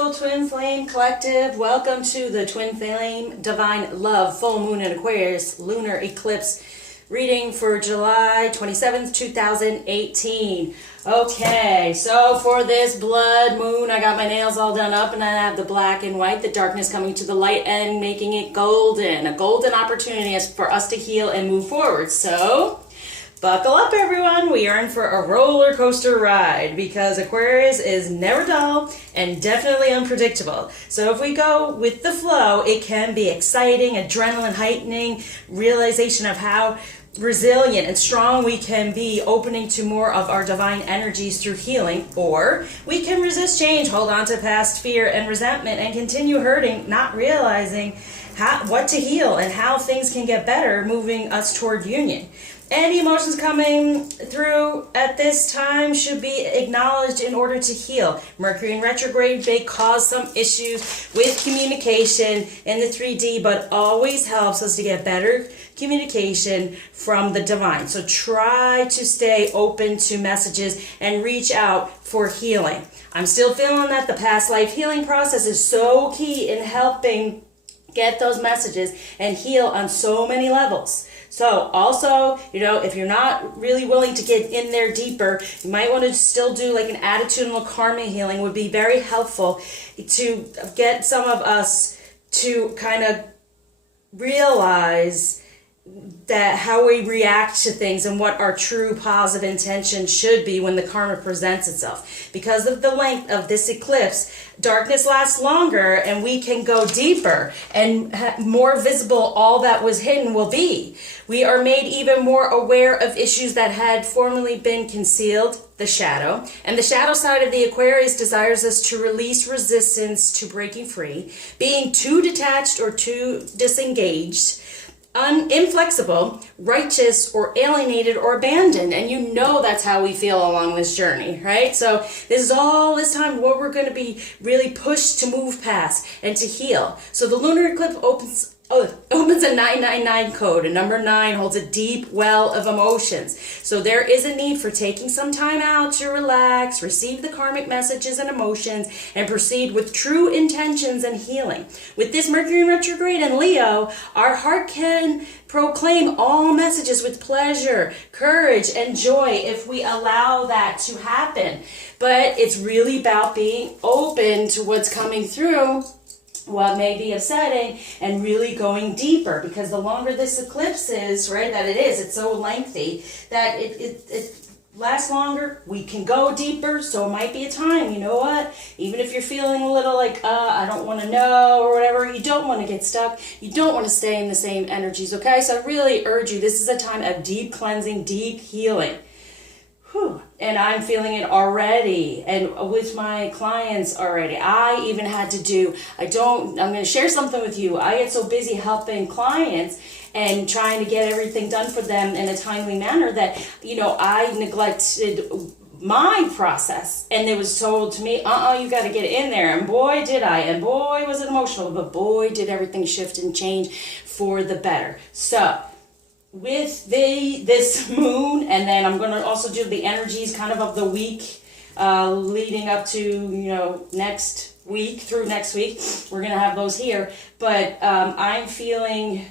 beautiful Twin Flame Collective. Welcome to the Twin Flame Divine Love Full Moon in Aquarius Lunar Eclipse reading for July 27th, 2018. Okay, so for this blood moon, I got my nails all done up and I have the black and white, the darkness coming to the light and making it golden. A golden opportunity for us to heal and move forward. So buckle up, everyone. We are in for a roller coaster ride because Aquarius is never dull and definitely unpredictable. So if we go with the flow, it can be exciting, adrenaline heightening, realization of how resilient and strong we can be, opening to more of our divine energies through healing. Or we can resist change, hold on to past fear and resentment, and continue hurting, not realizing what to heal and how things can get better, moving us toward union. Any emotions coming through at this time should be acknowledged in order to heal. Mercury in retrograde may cause some issues with communication in the 3D, but always helps us to get better communication from the divine. So try to stay open to messages and reach out for healing. I'm still feeling that the past life healing process is so key in helping get those messages and heal on so many levels. So also, if you're not really willing to get in there deeper, you might want to still do like an attitudinal karma healing. Would be very helpful to get some of us to kind of realize that how we react to things and what our true positive intention should be when the karma presents itself. Because of the length of this eclipse, darkness lasts longer and we can go deeper and more visible all that was hidden will be. We are made even more aware of issues that had formerly been concealed, the shadow. And the shadow side of the Aquarius desires us to release resistance to breaking free, being too detached or too disengaged, inflexible, righteous, or alienated, or abandoned. And that's how we feel along this journey, right? So this is all this time what we're going to be really pushed to move past and to heal. So the lunar eclipse opens a 999 code, and number 9 holds a deep well of emotions. So there is a need for taking some time out to relax, receive the karmic messages and emotions, and proceed with true intentions and healing. With this Mercury in retrograde and Leo, our heart can proclaim all messages with pleasure, courage, and joy if we allow that to happen. But it's really about being open to what's coming through, what may be upsetting, and really going deeper, because the longer this eclipse is, right, it's so lengthy that it lasts longer. We can go deeper, so it might be a time, even if you're feeling a little like, I don't want to know or whatever, you don't want to get stuck, you don't want to stay in the same energies, okay? So I really urge you, this is a time of deep cleansing, deep healing. Whew. And I'm feeling it already, and with my clients already. I even had to I'm going to share something with you. I get so busy helping clients and trying to get everything done for them in a timely manner that, I neglected my process, and it was told to me, you got to get in there, and boy did I, and boy was it emotional, but boy did everything shift and change for the better. So with this moon, and then I'm going to also do the energies kind of the week leading up to next week through next week. We're going to have those here, but I'm feeling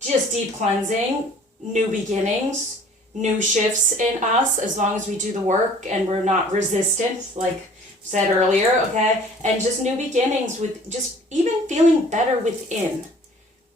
just deep cleansing, new beginnings, new shifts in us, as long as we do the work and we're not resistant, like said earlier, okay? And just new beginnings with just even feeling better within.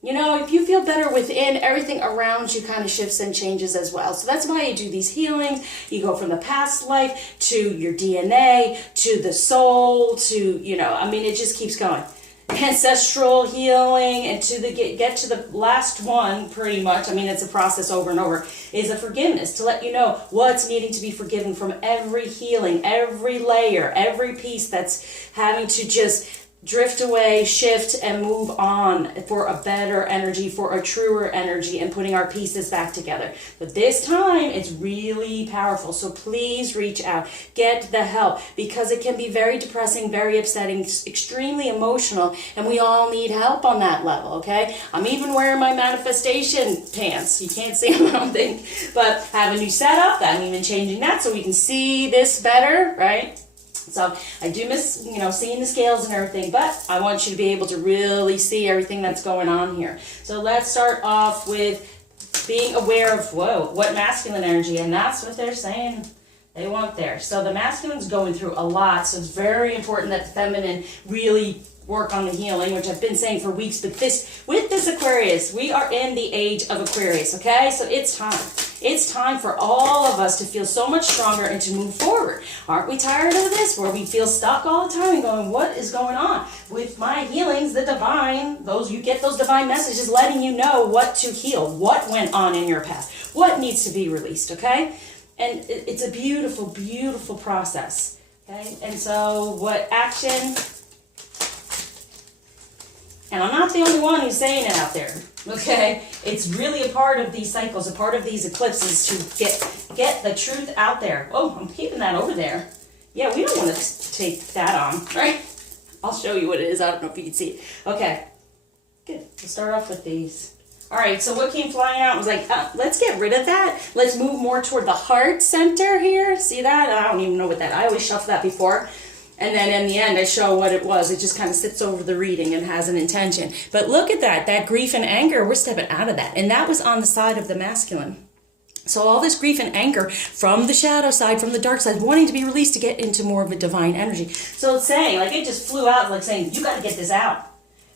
If you feel better within, everything around you kind of shifts and changes as well. So that's why you do these healings. You go from the past life to your DNA, to the soul, to, it just keeps going. Ancestral healing, and to get to the last one, pretty much, it's a process over and over, is a forgiveness, to let you know what's needing to be forgiven from every healing, every layer, every piece that's having to just drift away, shift, and move on for a better energy, for a truer energy, and putting our pieces back together. But this time, it's really powerful. So please reach out. Get the help, because it can be very depressing, very upsetting, extremely emotional, and we all need help on that level, okay? I'm even wearing my manifestation pants. You can't see them, I don't think. But I have a new setup. I'm even changing that so we can see this better, right? So I do miss, seeing the scales and everything, but I want you to be able to really see everything that's going on here. So let's start off with being aware of, what masculine energy, and that's what they're saying they want there. So the masculine's going through a lot, so it's very important that the feminine really work on the healing, which I've been saying for weeks, but with this Aquarius, we are in the age of Aquarius, okay? So it's time. It's time for all of us to feel so much stronger and to move forward. Aren't we tired of this, where we feel stuck all the time and going, what is going on? With my healings, the divine, you get those divine messages letting you know what to heal, what went on in your past, what needs to be released, okay? And it's a beautiful, beautiful process, okay? And so what action... And I'm not the only one who's saying it out there, okay? It's really a part of these cycles, a part of these eclipses to get the truth out there. Oh, I'm keeping that over there. Yeah, we don't want to take that on, right? I'll show you what it is. I don't know if you can see it. Okay, good. We'll start off with these. All right, so what came flying out was like, let's get rid of that. Let's move more toward the heart center here. See that? I don't even know what that, I always shuffled that before. And then in the end, I show what it was. It just kind of sits over the reading and has an intention. But look at that grief and anger, we're stepping out of that. And that was on the side of the masculine. So all this grief and anger from the shadow side, from the dark side, wanting to be released to get into more of a divine energy. So it's saying, like it just flew out, like saying, you got to get this out.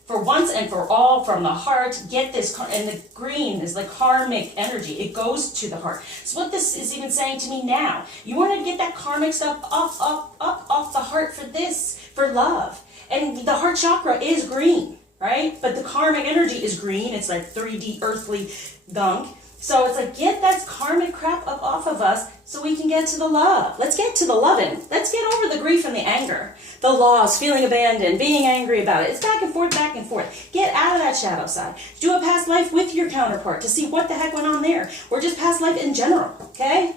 For once and for all, from the heart, get this, and the green is the karmic energy. It goes to the heart. So what this is even saying to me now, you want to get that karmic stuff off the heart for love. And the heart chakra is green, right? But the karmic energy is green. It's like 3D earthly gunk. So it's like, get that karmic crap up off of us so we can get to the love. Let's get to the loving. Let's get over the grief and the anger. The loss, feeling abandoned, being angry about it. It's back and forth, back and forth. Get out of that shadow side. Do a past life with your counterpart to see what the heck went on there. Or just past life in general, okay?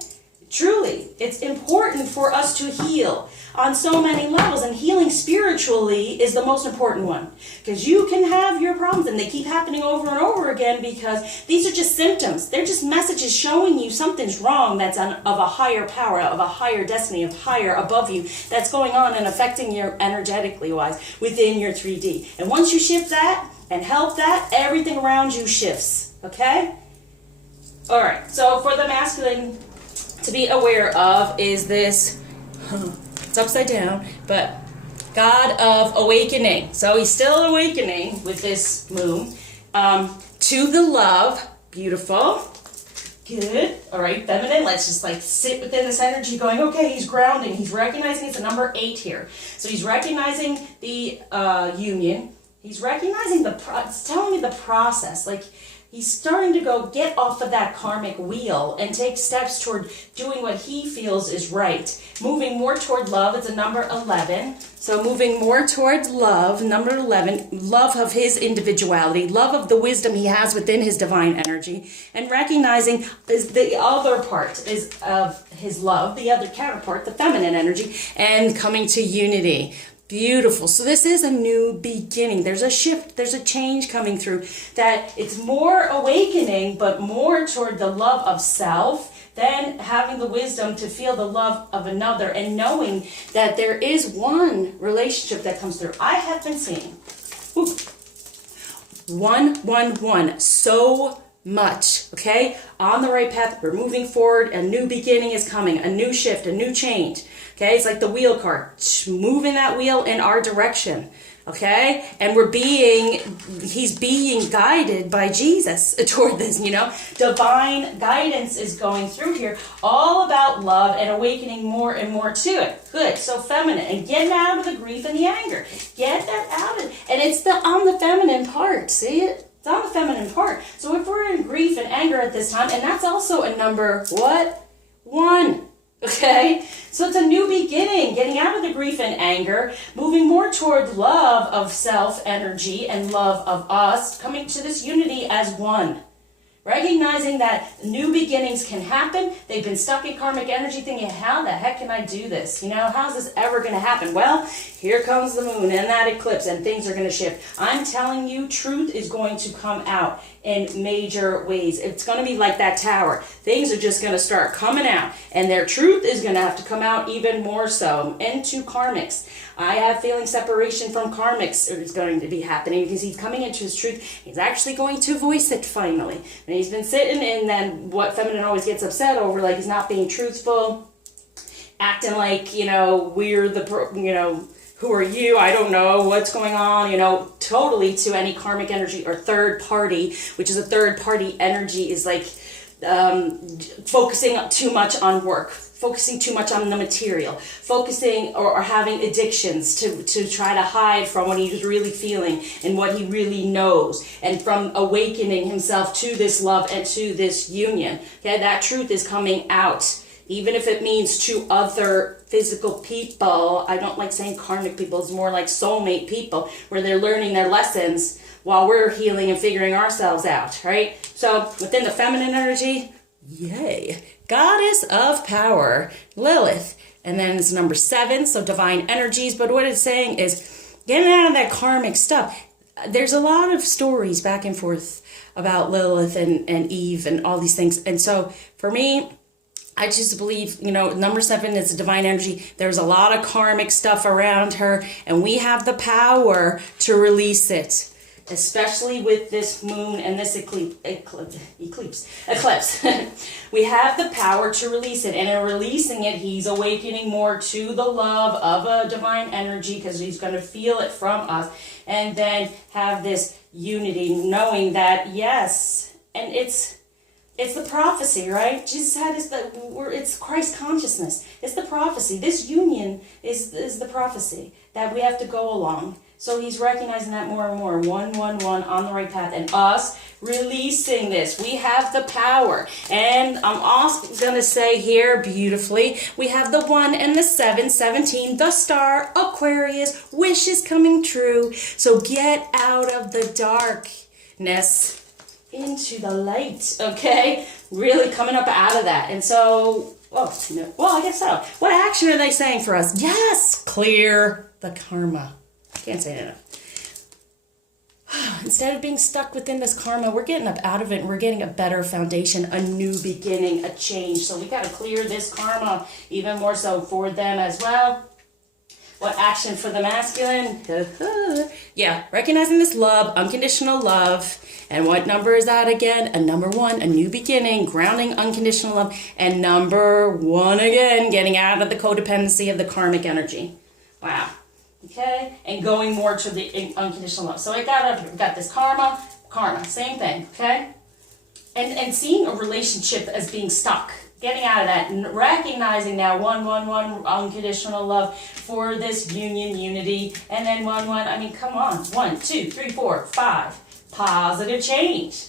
Truly, it's important for us to heal on so many levels, and healing spiritually is the most important one, because you can have your problems and they keep happening over and over again because these are just symptoms. They're just messages showing you something's wrong that's of a higher power, of a higher destiny, of higher above you, that's going on and affecting you energetically wise within your 3D. And once you shift that and help that, everything around you shifts, okay? All right, so for the masculine to be aware of is this, it's upside down, but God of awakening. So he's still awakening with this moon to the love. Beautiful. Good. All right, feminine. Let's just like sit within this energy going, okay, he's grounding. He's recognizing it's a number 8 here. So he's recognizing the union. He's recognizing it's telling me the process. Like, he's starting to go get off of that karmic wheel and take steps toward doing what he feels is right. Moving more toward love. It's a number 11. So moving more towards love, number 11, love of his individuality, love of the wisdom he has within his divine energy, and recognizing is the other part is of his love, the other counterpart, the feminine energy, and coming to unity. Beautiful. So this is a new beginning. There's a shift. There's a change coming through. That it's more awakening, but more toward the love of self, then having the wisdom to feel the love of another and knowing that there is one relationship that comes through. I have been seeing 111 so much, okay? On the right path. We're moving forward. A new beginning is coming. A new shift, a new change. Okay, it's like the wheel cart, moving that wheel in our direction, okay? And he's being guided by Jesus toward this, Divine guidance is going through here, all about love and awakening more and more to it. Good, so feminine, and getting out of the grief and the anger. Get that out of it. And it's on the feminine part, see it? It's on the feminine part. So if we're in grief and anger at this time, and that's also a number, what? 1. Okay, so it's a new beginning, getting out of the grief and anger, moving more toward love of self energy and love of us, coming to this unity as one, Recognizing that new beginnings can happen. They've been stuck in karmic energy thinking, how the heck can I do this? You know, how's this ever going to happen? Well, here comes the moon and that eclipse and things are going to shift. I'm telling you, truth is going to come out in major ways. It's going to be like that tower. Things are just going to start coming out and their truth is going to have to come out even more so into karmics. I have feeling separation from karmics is going to be happening because he's coming into his truth. He's actually going to voice it finally. And he's been sitting in then what feminine always gets upset over, like he's not being truthful, acting like, you know, we're the, you know, who are you? I don't know what's going on, you know, totally to any karmic energy or third party, which is a third party energy is like focusing too much on work, focusing too much on the material, focusing or having addictions to try to hide from what he's really feeling and what he really knows, and from awakening himself to this love and to this union. Okay, that truth is coming out, even if it means to other physical people. I don't like saying karmic people, it's more like soulmate people, where they're learning their lessons while we're healing and figuring ourselves out, right? So within the feminine energy, yay, goddess of power, Lilith. And then it's number 7, so divine energies. But what it's saying is getting out of that karmic stuff. There's a lot of stories back and forth about Lilith and Eve and all these things. And so for me, I just believe, you know, number 7 is a divine energy. There's a lot of karmic stuff around her, and we have the power to release it, especially with this moon and this eclipse. We have the power to release it, and in releasing it, he's awakening more to the love of a divine energy because he's going to feel it from us, and then have this unity, knowing that, yes, and it's the prophecy, right? Jesus had it's Christ consciousness. It's the prophecy. This union is the prophecy that we have to go along. So he's recognizing that more and more. 111 on the right path. And us releasing this. We have the power. And I'm also going to say here beautifully, we have the 1 and the 7, 17, the star, Aquarius, wishes coming true. So get out of the darkness into the light, okay? Really coming up out of that. And so, well, I guess so. What action are they saying for us? Yes, clear the karma. I can't say it enough. Instead of being stuck within this karma, we're getting up out of it and we're getting a better foundation, a new beginning, a change. So we got to clear this karma even more so for them as well. What action for the masculine? Yeah, recognizing this love, unconditional love. And what number is that again? A number 1, a new beginning, grounding unconditional love. And number 1 again, getting out of the codependency of the karmic energy. Wow. Okay? And going more to the unconditional love. So I got this karma, same thing, okay? And seeing a relationship as being stuck. Getting out of that and recognizing now 111 unconditional love for this unity, and then 11. I mean, come on, 1, 2, 3, 4, 5, positive change,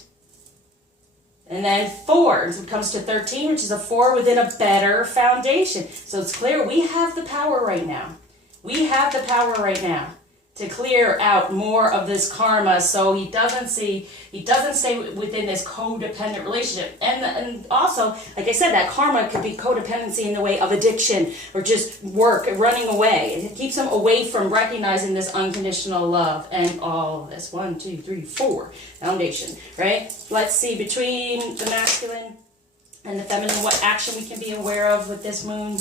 and then 4 comes to 13, which is a 4 within a better foundation. So it's clear we have the power right now. We have the power right now to clear out more of this karma, so he doesn't stay within this codependent relationship. And also, like I said, that karma could be codependency in the way of addiction or just work, running away. It keeps him away from recognizing this unconditional love and all of this. 1, 2, 3, 4 foundation, right? Let's see, between the masculine and the feminine, what action we can be aware of with this moon.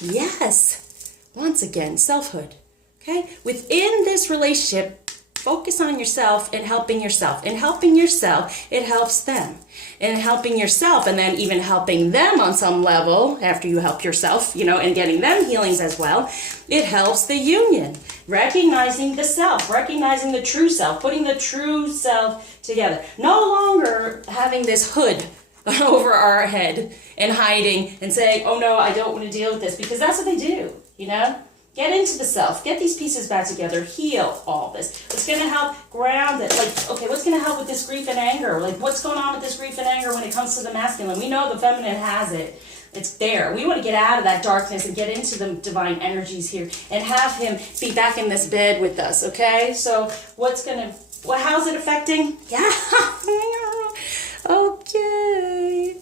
Yes, once again, selfhood. Okay? Within this relationship, focus on yourself and helping yourself. In helping yourself, it helps them. In helping yourself and then even helping them on some level, after you help yourself, and getting them healings as well, it helps the union. Recognizing the self, recognizing the true self, putting the true self together. No longer having this hood over our head and hiding and saying, oh no, I don't want to deal with this, because that's what they do, Get into the self. Get these pieces back together. Heal all this. What's going to help ground it? What's going to help with this grief and anger? What's going on with this grief and anger when it comes to the masculine? We know the feminine has it. It's there. We want to get out of that darkness and get into the divine energies here and have him be back in this bed with us, okay? So how's it affecting? Yeah. Okay.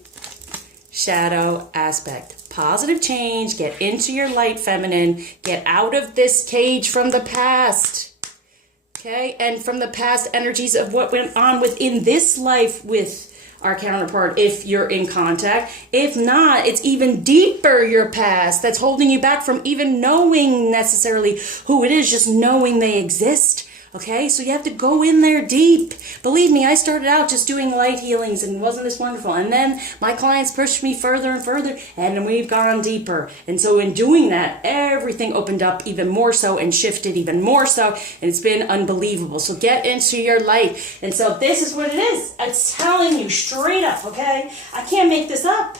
Shadow aspect. Positive change. Get into your light, feminine. Get out of this cage from the past. Okay? And from the past energies of what went on within this life with our counterpart, if you're in contact. If not, it's even deeper, your past, that's holding you back from even knowing necessarily who it is, just knowing they exist. Okay, so you have to go in there deep. Believe me, I started out just doing light healings and wasn't this wonderful? And then my clients pushed me further and further, and we've gone deeper. And so in doing that, everything opened up even more so and shifted even more so, and it's been unbelievable. So get into your light. And so this is what it is. I'm telling you straight up, okay? I can't make this up.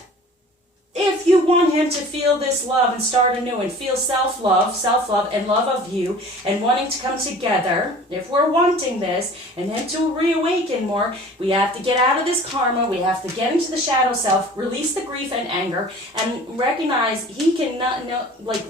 If you want him to feel this love and start anew and feel self-love and love of you and wanting to come together, if we're wanting this and him to reawaken more, we have to get out of this karma, we have to get into the shadow self, release the grief and anger, and recognize he can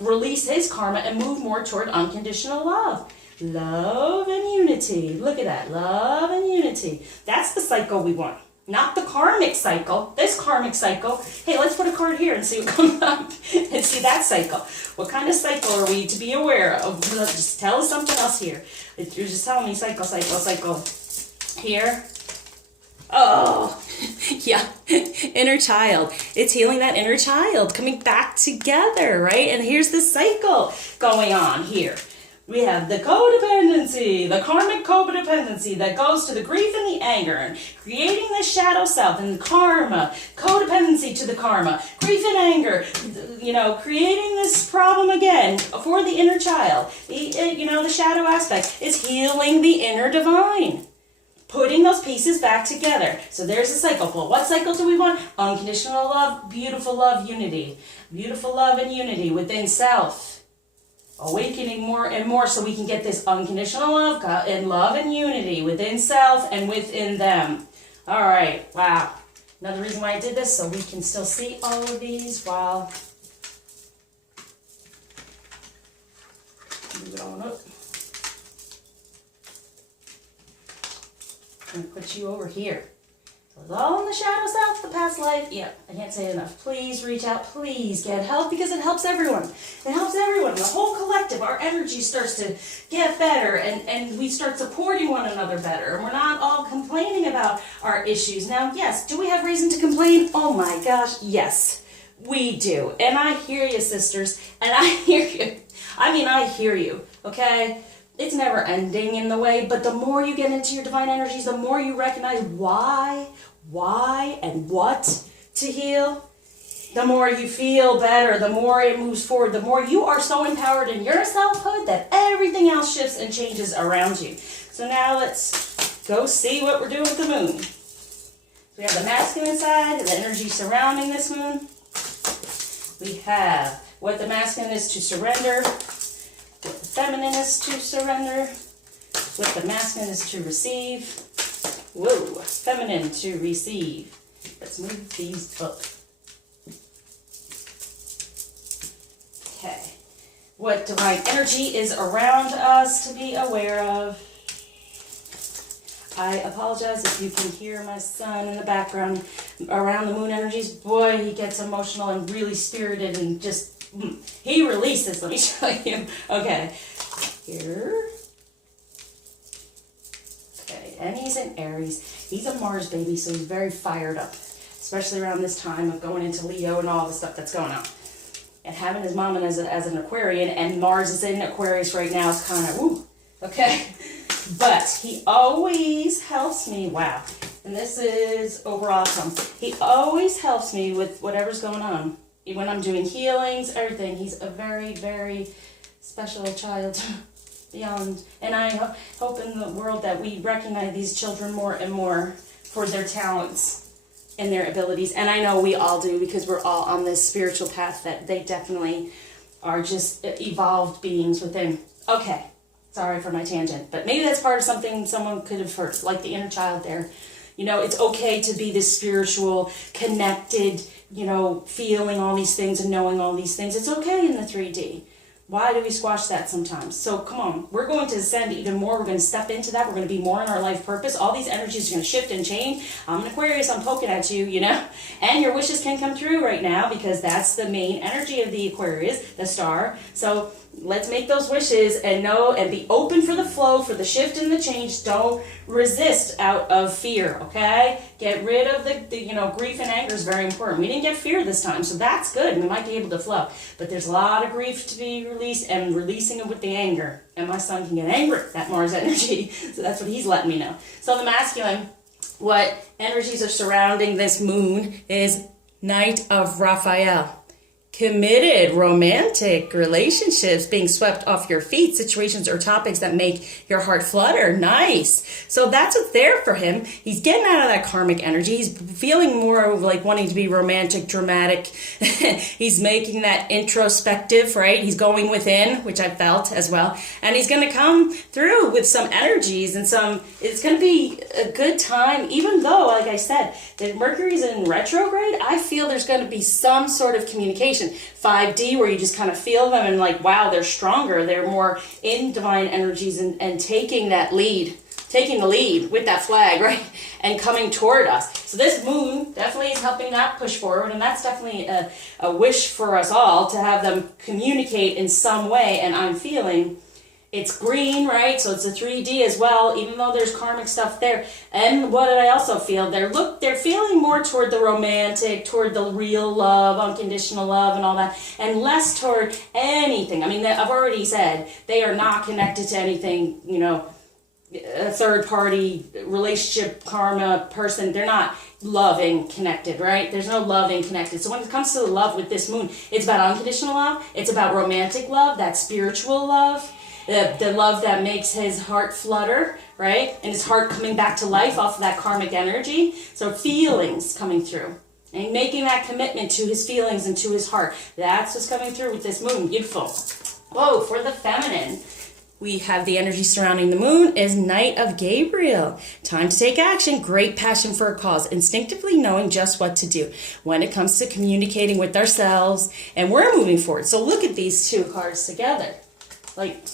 release his karma and move more toward unconditional love. Love and unity. Look at that. Love and unity. That's the cycle we want. Not the karmic cycle, this karmic cycle. Hey, let's put a card here and see what comes up and see that cycle. What kind of cycle are we to be aware of? Just tell us something else here. You're just telling me cycle. Here. Oh, yeah, inner child. It's healing that inner child, coming back together, right? And here's the cycle going on here. We have the codependency, the karmic codependency that goes to the grief and the anger and creating the shadow self and the karma, codependency to the karma, grief and anger, creating this problem again for the inner child. The shadow aspect is healing the inner divine. Putting those pieces back together. So there's a cycle. Well, what cycle do we want? Unconditional love, beautiful love, unity. Beautiful love and unity within self. Awakening more and more so we can get this unconditional love and unity within self and within them. All right, wow. Another reason why I did this, so we can still see all of these while move it on up. I'm gonna put you over here. So it's all in the shadow self, the past life. Yeah, I can't say it enough. Please reach out, please get help because it helps everyone. It helps everyone. The whole collective, our energy starts to get better and we start supporting one another better. And we're not all complaining about our issues. Now, yes, do we have reason to complain? Oh my gosh, yes, we do. And I hear you, sisters, and I hear you. I hear you, okay? It's never ending in the way, but the more you get into your divine energies, the more you recognize why, and what to heal, the more you feel better, the more it moves forward, the more you are so empowered in your selfhood that everything else shifts and changes around you. So now let's go see what we're doing with the moon. So we have the masculine side, the energy surrounding this moon. We have what the masculine is to surrender, what the feminine is to surrender, what the masculine is to receive. Whoa, feminine to receive. Let's move these up. Okay. What divine energy is around us to be aware of. I apologize if you can hear my son in the background around the moon energies. Boy, he gets emotional and really spirited and just, he releases, let me tell you. Okay, here. Okay, and he's in Aries. He's a Mars baby, so he's very fired up, especially around this time of going into Leo and all the stuff that's going on. And having his mom as an Aquarian, and Mars is in Aquarius right now, is kind of, ooh, okay. But he always helps me, wow, and this is over awesome. He always helps me with whatever's going on. When I'm doing healings, everything, he's a very, very special child beyond. And I hope in the world that we recognize these children more and more for their talents and their abilities. And I know we all do because we're all on this spiritual path that they definitely are just evolved beings within. Okay. Sorry for my tangent, but maybe that's part of something someone could have heard, like the inner child there. You know, it's okay to be this spiritual, connected, you know, feeling all these things and knowing all these things. It's okay in the 3D. Why do we squash that sometimes? So come on, we're going to ascend even more. We're going to step into that. We're going to be more in our life purpose. All these energies are going to shift and change. I'm an Aquarius. I'm poking at you, you know. And your wishes can come true right now because that's the main energy of the Aquarius, the star. So let's make those wishes and know and be open for the flow, for the shift and the change. Don't resist out of fear, okay? Get rid of the you know, grief and anger is very important. We didn't get fear this time, so that's good. We might be able to flow. But there's a lot of grief to be released and releasing it with the anger. And my son can get angry, that Mars energy. So that's what he's letting me know. So the masculine, what energies are surrounding this moon is Knight of Raphael. Committed romantic relationships, being swept off your feet, situations or topics that make your heart flutter. Nice. So that's what's there for him. He's getting out of that karmic energy. He's feeling more of like wanting to be romantic, dramatic. He's making that introspective, right? He's going within, which I felt as well. And he's going to come through with some energies and it's going to be a good time, even though, like I said, that Mercury's in retrograde. I feel there's going to be some sort of communication. 5D where you just kind of feel them and like, wow, they're stronger. They're more in divine energies and taking the lead with that flag, right? And coming toward us. So this moon definitely is helping that push forward, and that's definitely a wish for us all to have them communicate in some way. And I'm feeling it's green, right? So it's a 3D as well, even though there's karmic stuff there. And what did I also feel? They're feeling more toward the romantic, toward the real love, unconditional love and all that, and less toward anything. I mean, I've already said they are not connected to anything, you know, a third party relationship, karma, person. They're not loving connected, right? There's no loving connected. So when it comes to the love with this moon, it's about unconditional love. It's about romantic love, that spiritual love. The love that makes his heart flutter, right? And his heart coming back to life off of that karmic energy. So feelings coming through. And making that commitment to his feelings and to his heart. That's what's coming through with this moon. Beautiful. Whoa, for the feminine, we have the energy surrounding the moon is Knight of Gabriel. Time to take action. Great passion for a cause. Instinctively knowing just what to do when it comes to communicating with ourselves. And we're moving forward. So look at these two cards together. Like,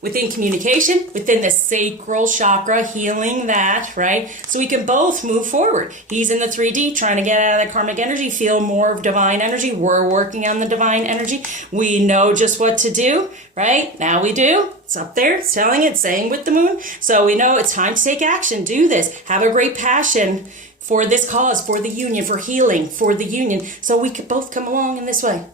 within communication, within the sacral chakra, healing that, right? So we can both move forward. He's in the 3D, trying to get out of that karmic energy, feel more of divine energy. We're working on the divine energy. We know just what to do, right? Now we do. It's up there, it's telling it, saying with the moon. So we know it's time to take action, do this. Have a great passion for this cause, for the union, for healing, for the union. So we could both come along in this way.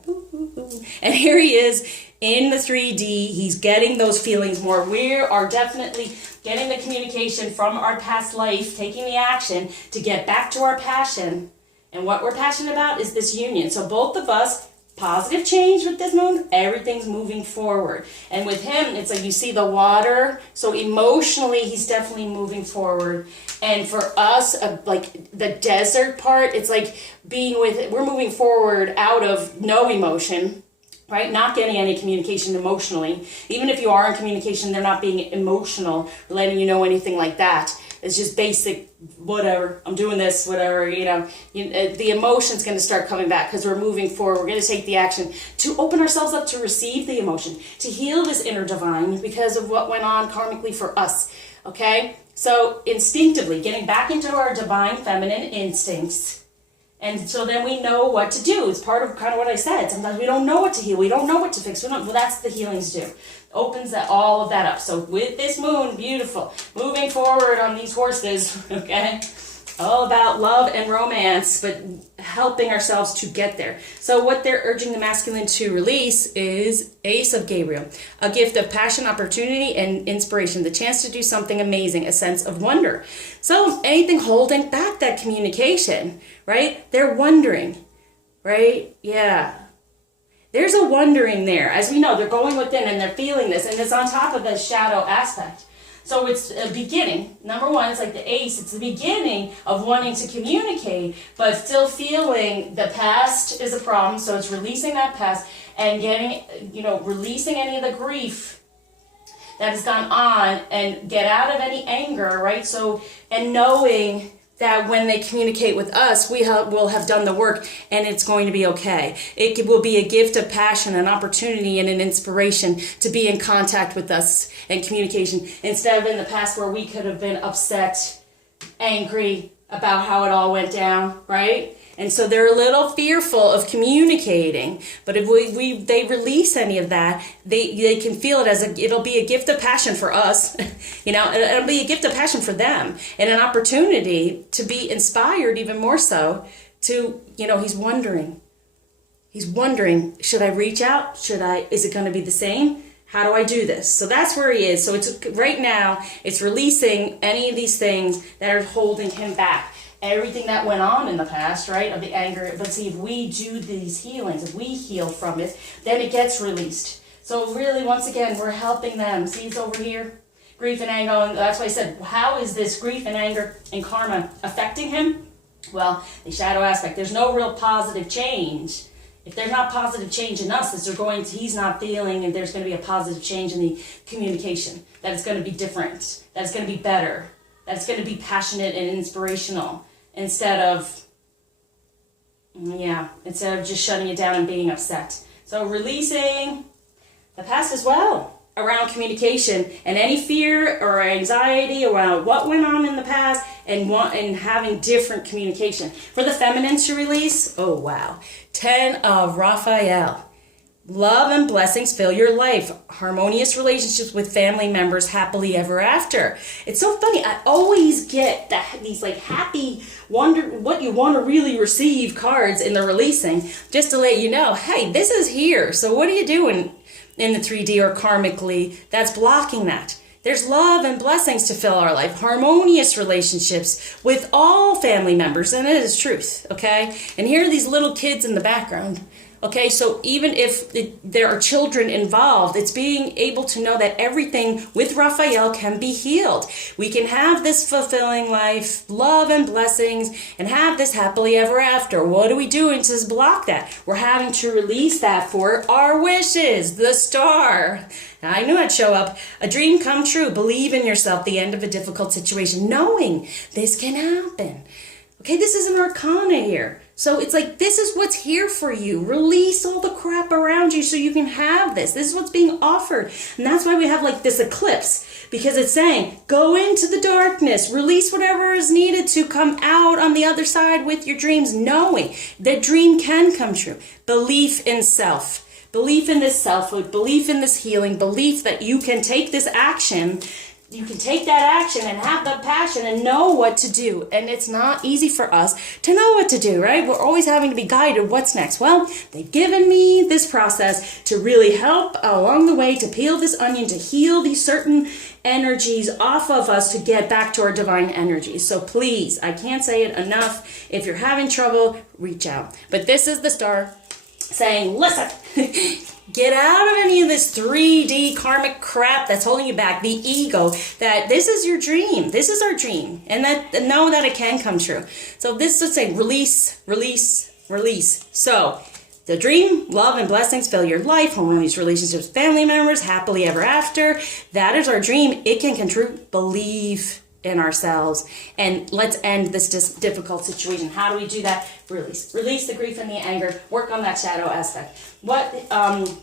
And here he is in the 3D. He's getting those feelings more. We are definitely getting the communication from our past life, taking the action to get back to our passion. And what we're passionate about is this union. So both of us, positive change with this moon, everything's moving forward. And with him, it's like you see the water. So emotionally, he's definitely moving forward. And for us, like the desert part, it's like we're moving forward out of no emotion, right? Not getting any communication emotionally. Even if you are in communication, they're not being emotional, letting you know anything like that. It's just basic, whatever, I'm doing this, whatever, you know. The emotion's going to start coming back because we're moving forward. We're going to take the action to open ourselves up to receive the emotion, to heal this inner divine because of what went on karmically for us, okay? So instinctively, getting back into our divine feminine instincts. And so then we know what to do. It's part of kind of what I said. Sometimes we don't know what to heal. We don't know what to fix. Well, that's the healings do. Opens all of that up. So with this moon, beautiful. Moving forward on these horses, okay? All about love and romance, but helping ourselves to get there. So what they're urging the masculine to release is Ace of Gabriel. A gift of passion, opportunity, and inspiration. The chance to do something amazing. A sense of wonder. So anything holding back that communication, right? They're wondering, right? Yeah. There's a wondering there. As we know, they're going within and they're feeling this. And it's on top of the shadow aspect. So it's a beginning. Number one, it's like the ace. It's the beginning of wanting to communicate, but still feeling the past is a problem. So it's releasing that past and getting, releasing any of the grief that has gone on and get out of any anger, right? So, and knowing that when they communicate with us, will have done the work and it's going to be okay. It will be a gift of passion, an opportunity, and an inspiration to be in contact with us and communication, instead of in the past where we could have been upset, angry about how it all went down, right? And so they're a little fearful of communicating, but if they release any of that, they can feel it as it'll be a gift of passion for us, you know, it'll be a gift of passion for them and an opportunity to be inspired even more so to, you know, he's wondering, should I reach out? Is it going to be the same? How do I do this? So that's where he is. So it's right now, it's releasing any of these things that are holding him back. Everything that went on in the past, right, of the anger. But see, if we do these healings, if we heal from it, then it gets released. So really, once again, we're helping them. See, it's over here, grief and anger. And that's why I said, how is this grief and anger and karma affecting him? Well, the shadow aspect, there's no real positive change. If there's not positive change in us, he's not feeling, and there's going to be a positive change in the communication. That it's going to be different. That it's going to be better. That it's going to be passionate and inspirational. Instead of just shutting it down and being upset. So releasing the past as well around communication and any fear or anxiety around what went on in the past and having different communication. For the feminine to release, oh wow, 10 of Raphael. Love and blessings fill your life. Harmonious relationships with family members happily ever after. It's so funny. I always get these like happy, wonder what you want to really receive cards in the releasing, just to let you know, hey, this is here. So what are you doing in the 3D or karmically that's blocking that? There's love and blessings to fill our life. Harmonious relationships with all family members. And it is truth, okay? And here are these little kids in the background. Okay, so even if there are children involved, it's being able to know that everything with Raphael can be healed. We can have this fulfilling life, love and blessings, and have this happily ever after. What are we doing to block that? We're having to release that for our wishes, the star. Now, I knew I'd show up. A dream come true. Believe in yourself, the end of a difficult situation, knowing this can happen. Okay, this is an arcana here. So it's like, this is what's here for you. Release all the crap around you so you can have this. This is what's being offered. And that's why we have like this eclipse, because it's saying, go into the darkness, release whatever is needed to come out on the other side with your dreams, knowing that dream can come true. Belief in self. Belief in this selfhood, belief in this healing, belief that you can take this action. You can take that action and have the passion and know what to do. And it's not easy for us to know what to do, right? We're always having to be guided. What's next? Well, they've given me this process to really help along the way to peel this onion, to heal these certain energies off of us to get back to our divine energies. So please, I can't say it enough. If you're having trouble, reach out. But this is the star saying, listen, get out of any of this 3D karmic crap that's holding you back, the ego, that this is your dream. This is our dream. And that know that it can come true. So this is saying release, release, release. So the dream, love and blessings fill your life, harmonious relationships with family members, happily ever after. That is our dream. It can come true. Believe in ourselves, and let's end this difficult situation. How do we do that? Release the grief and the anger. Work on that shadow aspect. What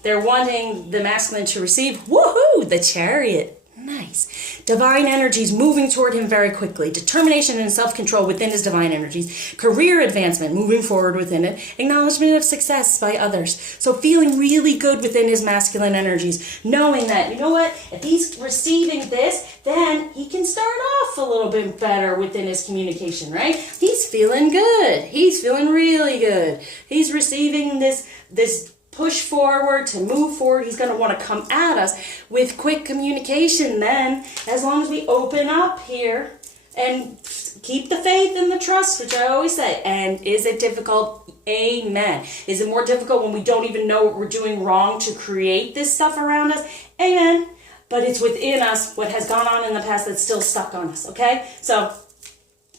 they're wanting the masculine to receive. Woohoo! The Chariot. Nice. Divine energies moving toward him very quickly. Determination and self-control within his divine energies. Career advancement, moving forward within it. Acknowledgement of success by others. So feeling really good within his masculine energies. Knowing that, you know what? If he's receiving this, then he can start off a little bit better within his communication, right? He's feeling good. He's feeling really good. He's receiving this push forward, to move forward. He's going to want to come at us with quick communication then, as long as we open up here and keep the faith and the trust, which I always say. And is it difficult? Amen. Is it more difficult when we don't even know what we're doing wrong to create this stuff around us? Amen. But it's within us what has gone on in the past that's still stuck on us, okay? So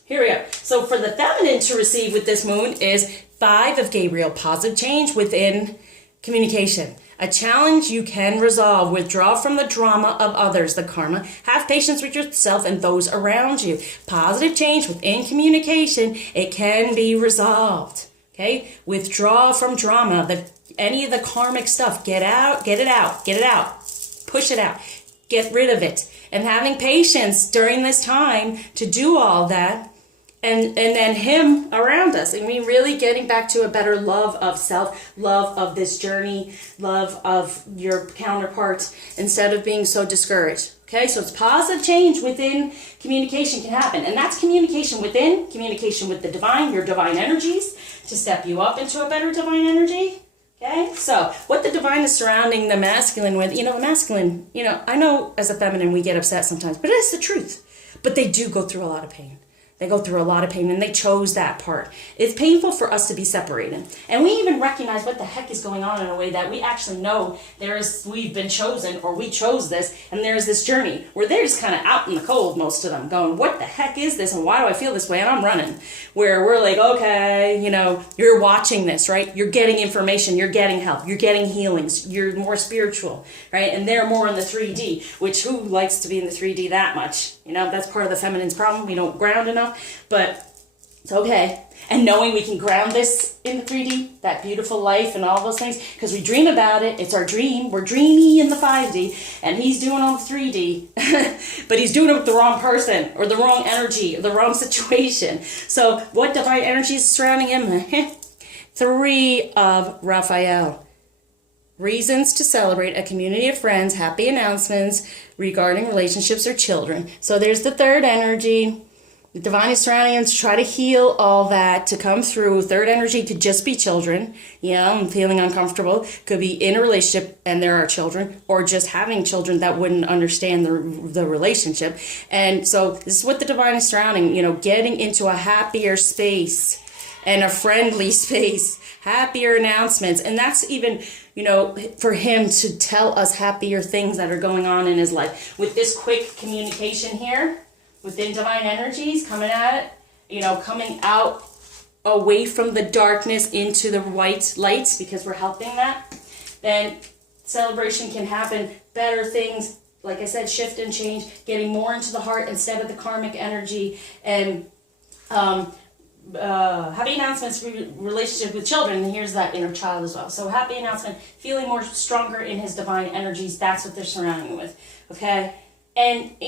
here we go. So for the feminine to receive with this moon is 5 of Gabriel, positive change within Communication. A challenge you can resolve. Withdraw from the drama of others, the karma. Have patience with yourself and those around you. Positive change within communication. It can be resolved. Okay? Withdraw from drama. Any of the karmic stuff. Get out, get it out, get it out. Push it out. Get rid of it. And having patience during this time to do all that. And then him around us. I mean, really getting back to a better love of self, love of this journey, love of your counterparts, instead of being so discouraged. Okay, so it's positive change within communication can happen. And that's communication within, communication with the divine, your divine energies, to step you up into a better divine energy. Okay, so what the divine is surrounding the masculine with, the masculine, I know as a feminine we get upset sometimes, but it's the truth. But they do go through a lot of pain. They go through a lot of pain, and they chose that part. It's painful for us to be separated. And we even recognize what the heck is going on in a way that we actually know we've been chosen, or we chose this, and there's this journey where they're just kind of out in the cold, most of them, going, what the heck is this, and why do I feel this way, and I'm running. Where we're like, okay, you're watching this, right? You're getting information, you're getting help, you're getting healings, you're more spiritual, right? And they're more in the 3D, which who likes to be in the 3D that much? That's part of the feminine's problem. We don't ground enough, but it's okay. And knowing we can ground this in the 3D, that beautiful life and all those things, because we dream about it. It's our dream. We're dreamy in the 5D, and he's doing all the 3D, but he's doing it with the wrong person, or the wrong energy, or the wrong situation. So what divine energy is surrounding him? 3 of Raphael. Reasons to celebrate, a community of friends, happy announcements regarding relationships or children. So there's the third energy. The divine is surrounding him to try to heal all that, to come through. Third energy could just be children. I'm feeling uncomfortable. Could be in a relationship and there are children, or just having children that wouldn't understand the relationship. And so this is what the divine is surrounding, getting into a happier space and a friendly space, happier announcements. And that's even, for him to tell us happier things that are going on in his life. With this quick communication here, within divine energies, coming at it, coming out away from the darkness into the white lights, because we're helping that, then celebration can happen. Better things, like I said, shift and change, getting more into the heart instead of the karmic energy, and happy announcements, relationship with children, and here's that inner child as well. So happy announcement, feeling more stronger in his divine energies, that's what they're surrounding with, okay? And,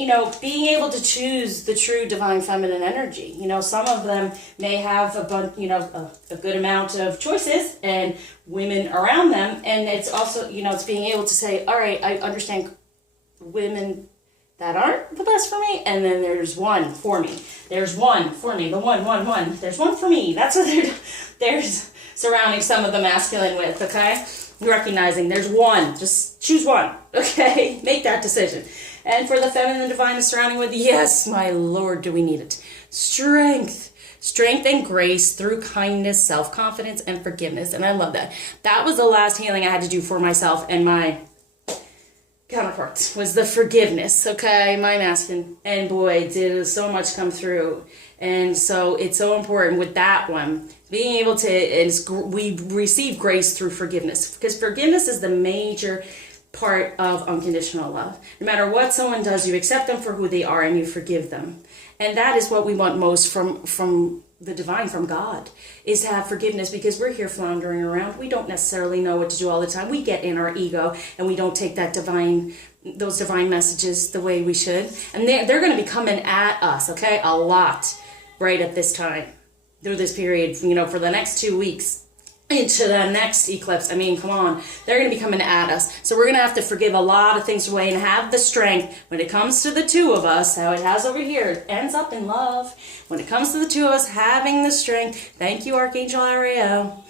being able to choose the true divine feminine energy. Some of them may have a good amount of choices and women around them, and it's also, it's being able to say, all right, I understand women that aren't the best for me, and then there's one for me. There's one for me, the one. There's one for me. That's what they're surrounding some of the masculine with, okay? Recognizing there's one. Just choose one, okay? Make that decision. And for the feminine divine is surrounding with, yes, my Lord, do we need it? Strength. Strength and grace through kindness, self-confidence, and forgiveness. And I love that. That was the last healing I had to do for myself and my counterparts, was the forgiveness, okay? My masculine. And boy, did so much come through. And so it's so important with that one, being able to, we receive grace through forgiveness, because forgiveness is the major part of unconditional love. No matter what someone does, you accept them for who they are and you forgive them. And that is what we want most from the divine, from God, is to have forgiveness, because we're here floundering around. We don't necessarily know what to do all the time. We get in our ego and we don't take those divine messages the way we should. And they're going to be coming at us, okay, a lot right at this time, through this period, for the next 2 weeks. Into the next eclipse. I mean, come on. They're going to be coming at us. So we're going to have to forgive a lot of things away and have the strength. When it comes to the two of us, how it has over here, it ends up in love. When it comes to the two of us, having the strength, thank you, Archangel Ariel,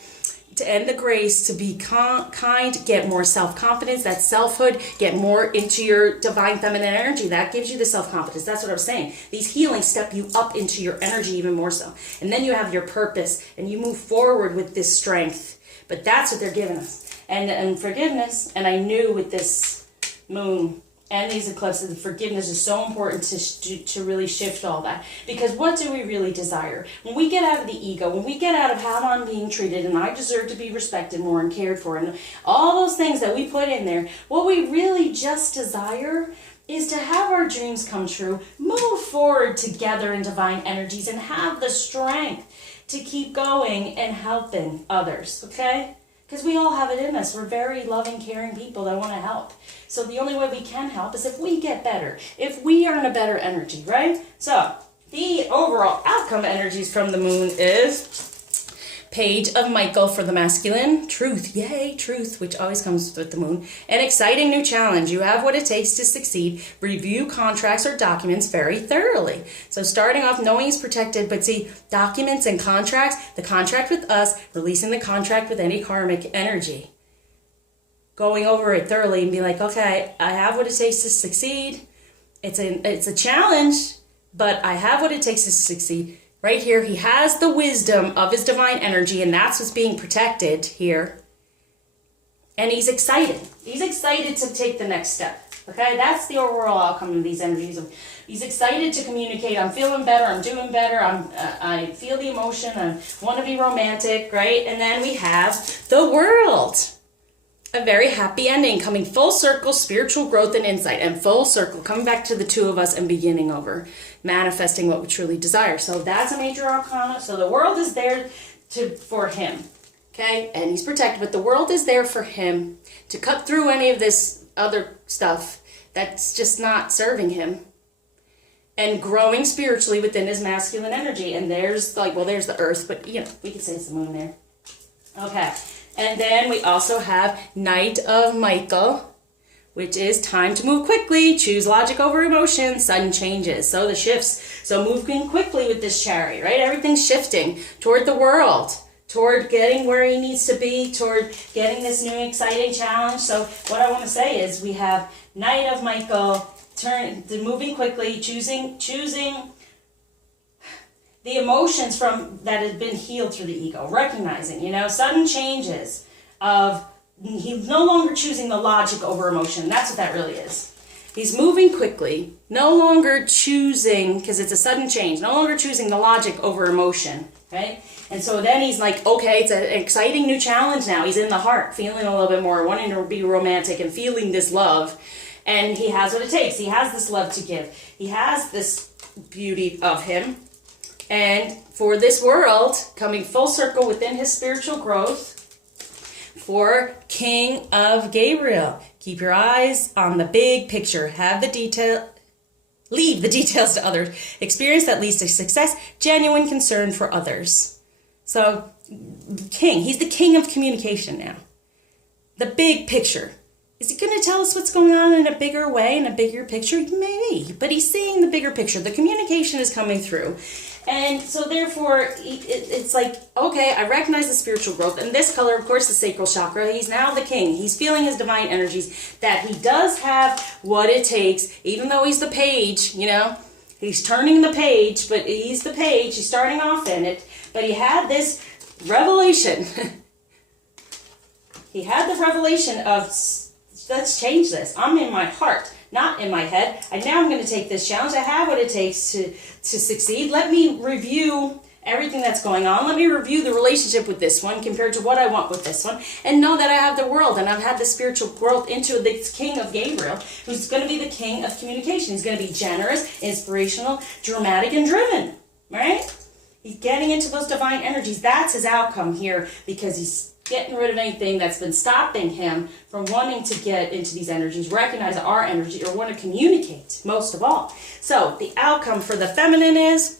to end the grace, to be kind, get more self-confidence, that selfhood, get more into your divine feminine energy. That gives you the self-confidence. That's what I'm saying. These healings step you up into your energy even more so. And then you have your purpose and you move forward with this strength. But that's what they're giving us. And forgiveness, and I knew with this moon and these eclipses, forgiveness is so important to really shift all that. Because what do we really desire? When we get out of the ego, when we get out of how I'm being treated and I deserve to be respected more and cared for, and all those things that we put in there, what we really just desire is to have our dreams come true, move forward together in divine energies, and have the strength to keep going and helping others, okay? Because we all have it in us. We're very loving, caring people that want to help. So the only way we can help is if we get better, if we are in a better energy, right? So the overall outcome energies from the moon is Page of Michael for the masculine. Truth, yay, truth, which always comes with the moon. An exciting new challenge. You have what it takes to succeed. Review contracts or documents very thoroughly. So starting off knowing he's protected, but see, documents and contracts, the contract with us, releasing the contract with any karmic energy. Going over it thoroughly and be like, okay, I have what it takes to succeed. It's a challenge, but I have what it takes to succeed. Right here, he has the wisdom of his divine energy, and that's what's being protected here. And he's excited. He's excited to take the next step. Okay, that's the overall outcome of these energies. He's excited to communicate. I'm feeling better. I'm doing better. I feel the emotion. I want to be romantic, right? And then we have the World. A very happy ending, coming full circle, spiritual growth and insight, and full circle, coming back to the two of us and beginning over, manifesting what we truly desire. So that's a major arcana. So the World is there for him, okay? And he's protected, but the World is there for him to cut through any of this other stuff that's just not serving him, and growing spiritually within his masculine energy. And there's there's the Earth, but you know, we could say it's the moon there. Okay. And then we also have Knight of Michael, which is time to move quickly, choose logic over emotion, sudden changes. So the shifts, so moving quickly with this Chariot, right? Everything's shifting toward the World, toward getting where he needs to be, toward getting this new exciting challenge. So what I want to say is we have Knight of Michael, moving quickly, choosing the emotions that have been healed through the ego, recognizing, sudden changes of, he's no longer choosing the logic over emotion. That's what that really is. He's moving quickly, no longer choosing, because it's a sudden change, no longer choosing the logic over emotion, right? And so then he's like, okay, it's an exciting new challenge now. He's in the heart, feeling a little bit more, wanting to be romantic and feeling this love. And he has what it takes. He has this love to give. He has this beauty of him. And for this World, coming full circle within his spiritual growth, for King of Gabriel, keep your eyes on the big picture. Leave the details to others. Experience that leads to success, genuine concern for others. So, King, he's the king of communication now. The big picture. Is he going to tell us what's going on in a bigger way, in a bigger picture? Maybe, but he's seeing the bigger picture. The communication is coming through. And so therefore, it's like, okay, I recognize the spiritual growth. And this color, of course, the sacral chakra, he's now the king. He's feeling his divine energies, that he does have what it takes, even though he's the page, he's turning the page, but he's the page, he's starting off in it. But he had this revelation. He had the revelation of, let's change this. I'm in my heart, not in my head. Now I'm going to take this challenge. I have what it takes to succeed. Let me review everything that's going on. Let me review the relationship with this one compared to what I want with this one. And know that I have the World, and I've had the spiritual growth into this King of Gabriel, who's going to be the king of communication. He's going to be generous, inspirational, dramatic, and driven, right? He's getting into those divine energies. That's his outcome here, because he's getting rid of anything that's been stopping him from wanting to get into these energies, recognize our energy, or want to communicate, most of all. So the outcome for the feminine is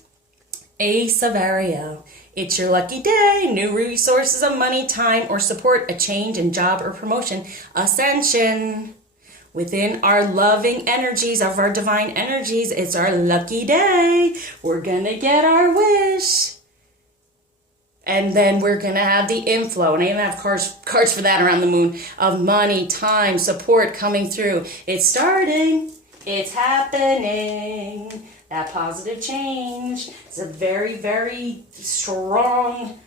Ace of Ariel. It's your lucky day. New resources of money, time, or support, a change in job or promotion, ascension. Within our loving energies of our divine energies, it's our lucky day. We're going to get our wish. And then we're going to have the inflow, and I even have cards for that around the moon, of money, time, support coming through. It's starting. It's happening. That positive change. It's a very, very strong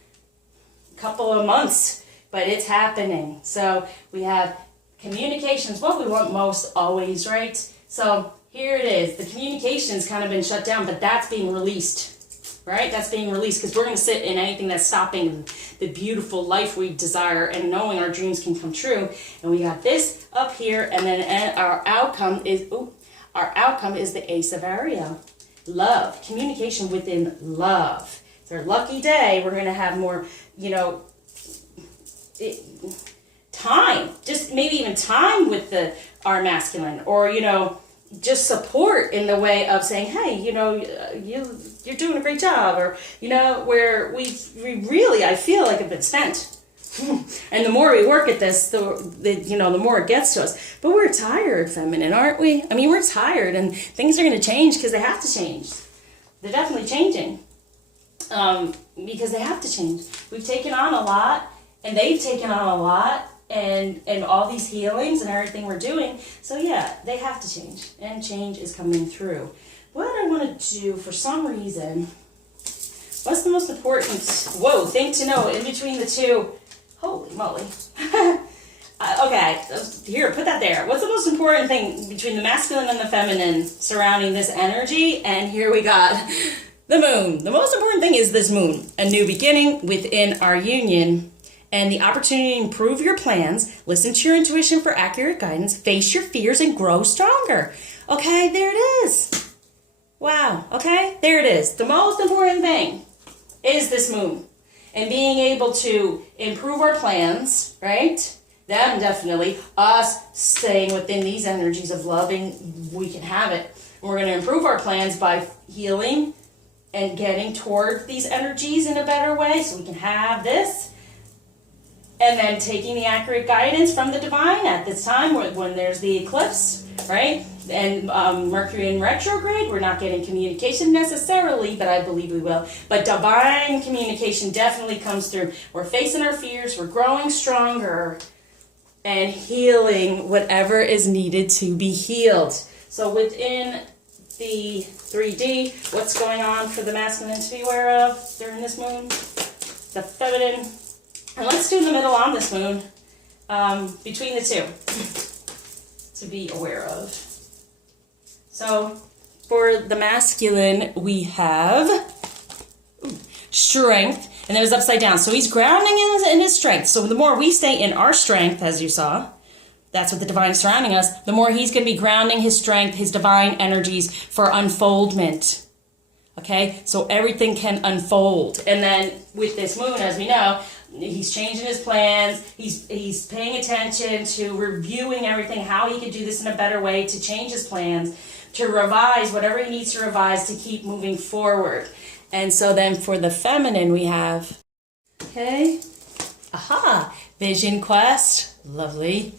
couple of months, but it's happening. So we have communication is what we want most always, right? So here it is. The communication's kind of been shut down, but that's being released, right? That's being released because we're going to sit in anything that's stopping the beautiful life we desire and knowing our dreams can come true. And we got this up here, and then our outcome is the Ace of Ariel. Love, communication within love. It's our lucky day. We're going to have more, time, just maybe even time with our masculine, or just support in the way of saying, hey, you're doing a great job, or where we really, I feel like, have been spent. And the more we work at this, the more it gets to us. But we're tired, feminine, aren't we? I mean, we're tired, and things are going to change because they have to change. They're definitely changing because they have to change. We've taken on a lot, and they've taken on a lot, and all these healings and everything we're doing. So yeah, they have to change, and change is coming through. What I want to do, for some reason, what's the most important, thing to know in between the two? Holy moly. Okay, here, put that there. What's the most important thing between the masculine and the feminine surrounding this energy? And here we got the moon. The most important thing is this moon. A new beginning within our union, and the opportunity to improve your plans, listen to your intuition for accurate guidance, face your fears, and grow stronger. Okay, there it is. Wow, okay, there it is. The most important thing is this moon. And being able to improve our plans, right? Them definitely. Us staying within these energies of loving, we can have it. And we're going to improve our plans by healing and getting toward these energies in a better way so we can have this. And then taking the accurate guidance from the divine at this time when there's the eclipse, right? And Mercury in retrograde, we're not getting communication necessarily, but I believe we will. But divine communication definitely comes through. We're facing our fears, we're growing stronger, and healing whatever is needed to be healed. So within the 3D, what's going on for the masculine to be aware of during this moon? The feminine. And let's do the middle on this moon, between the two, to be aware of. So, for the masculine, we have strength, and then it's upside down. So he's grounding in his strength. So the more we stay in our strength, as you saw, that's what the divine is surrounding us, the more he's going to be grounding his strength, his divine energies for unfoldment. Okay? So everything can unfold. And then with this moon, as we know, he's changing his plans. He's paying attention to reviewing everything, how he could do this in a better way, to change his plans, to revise whatever he needs to revise to keep moving forward. And so then for the feminine, we have, vision quest, lovely.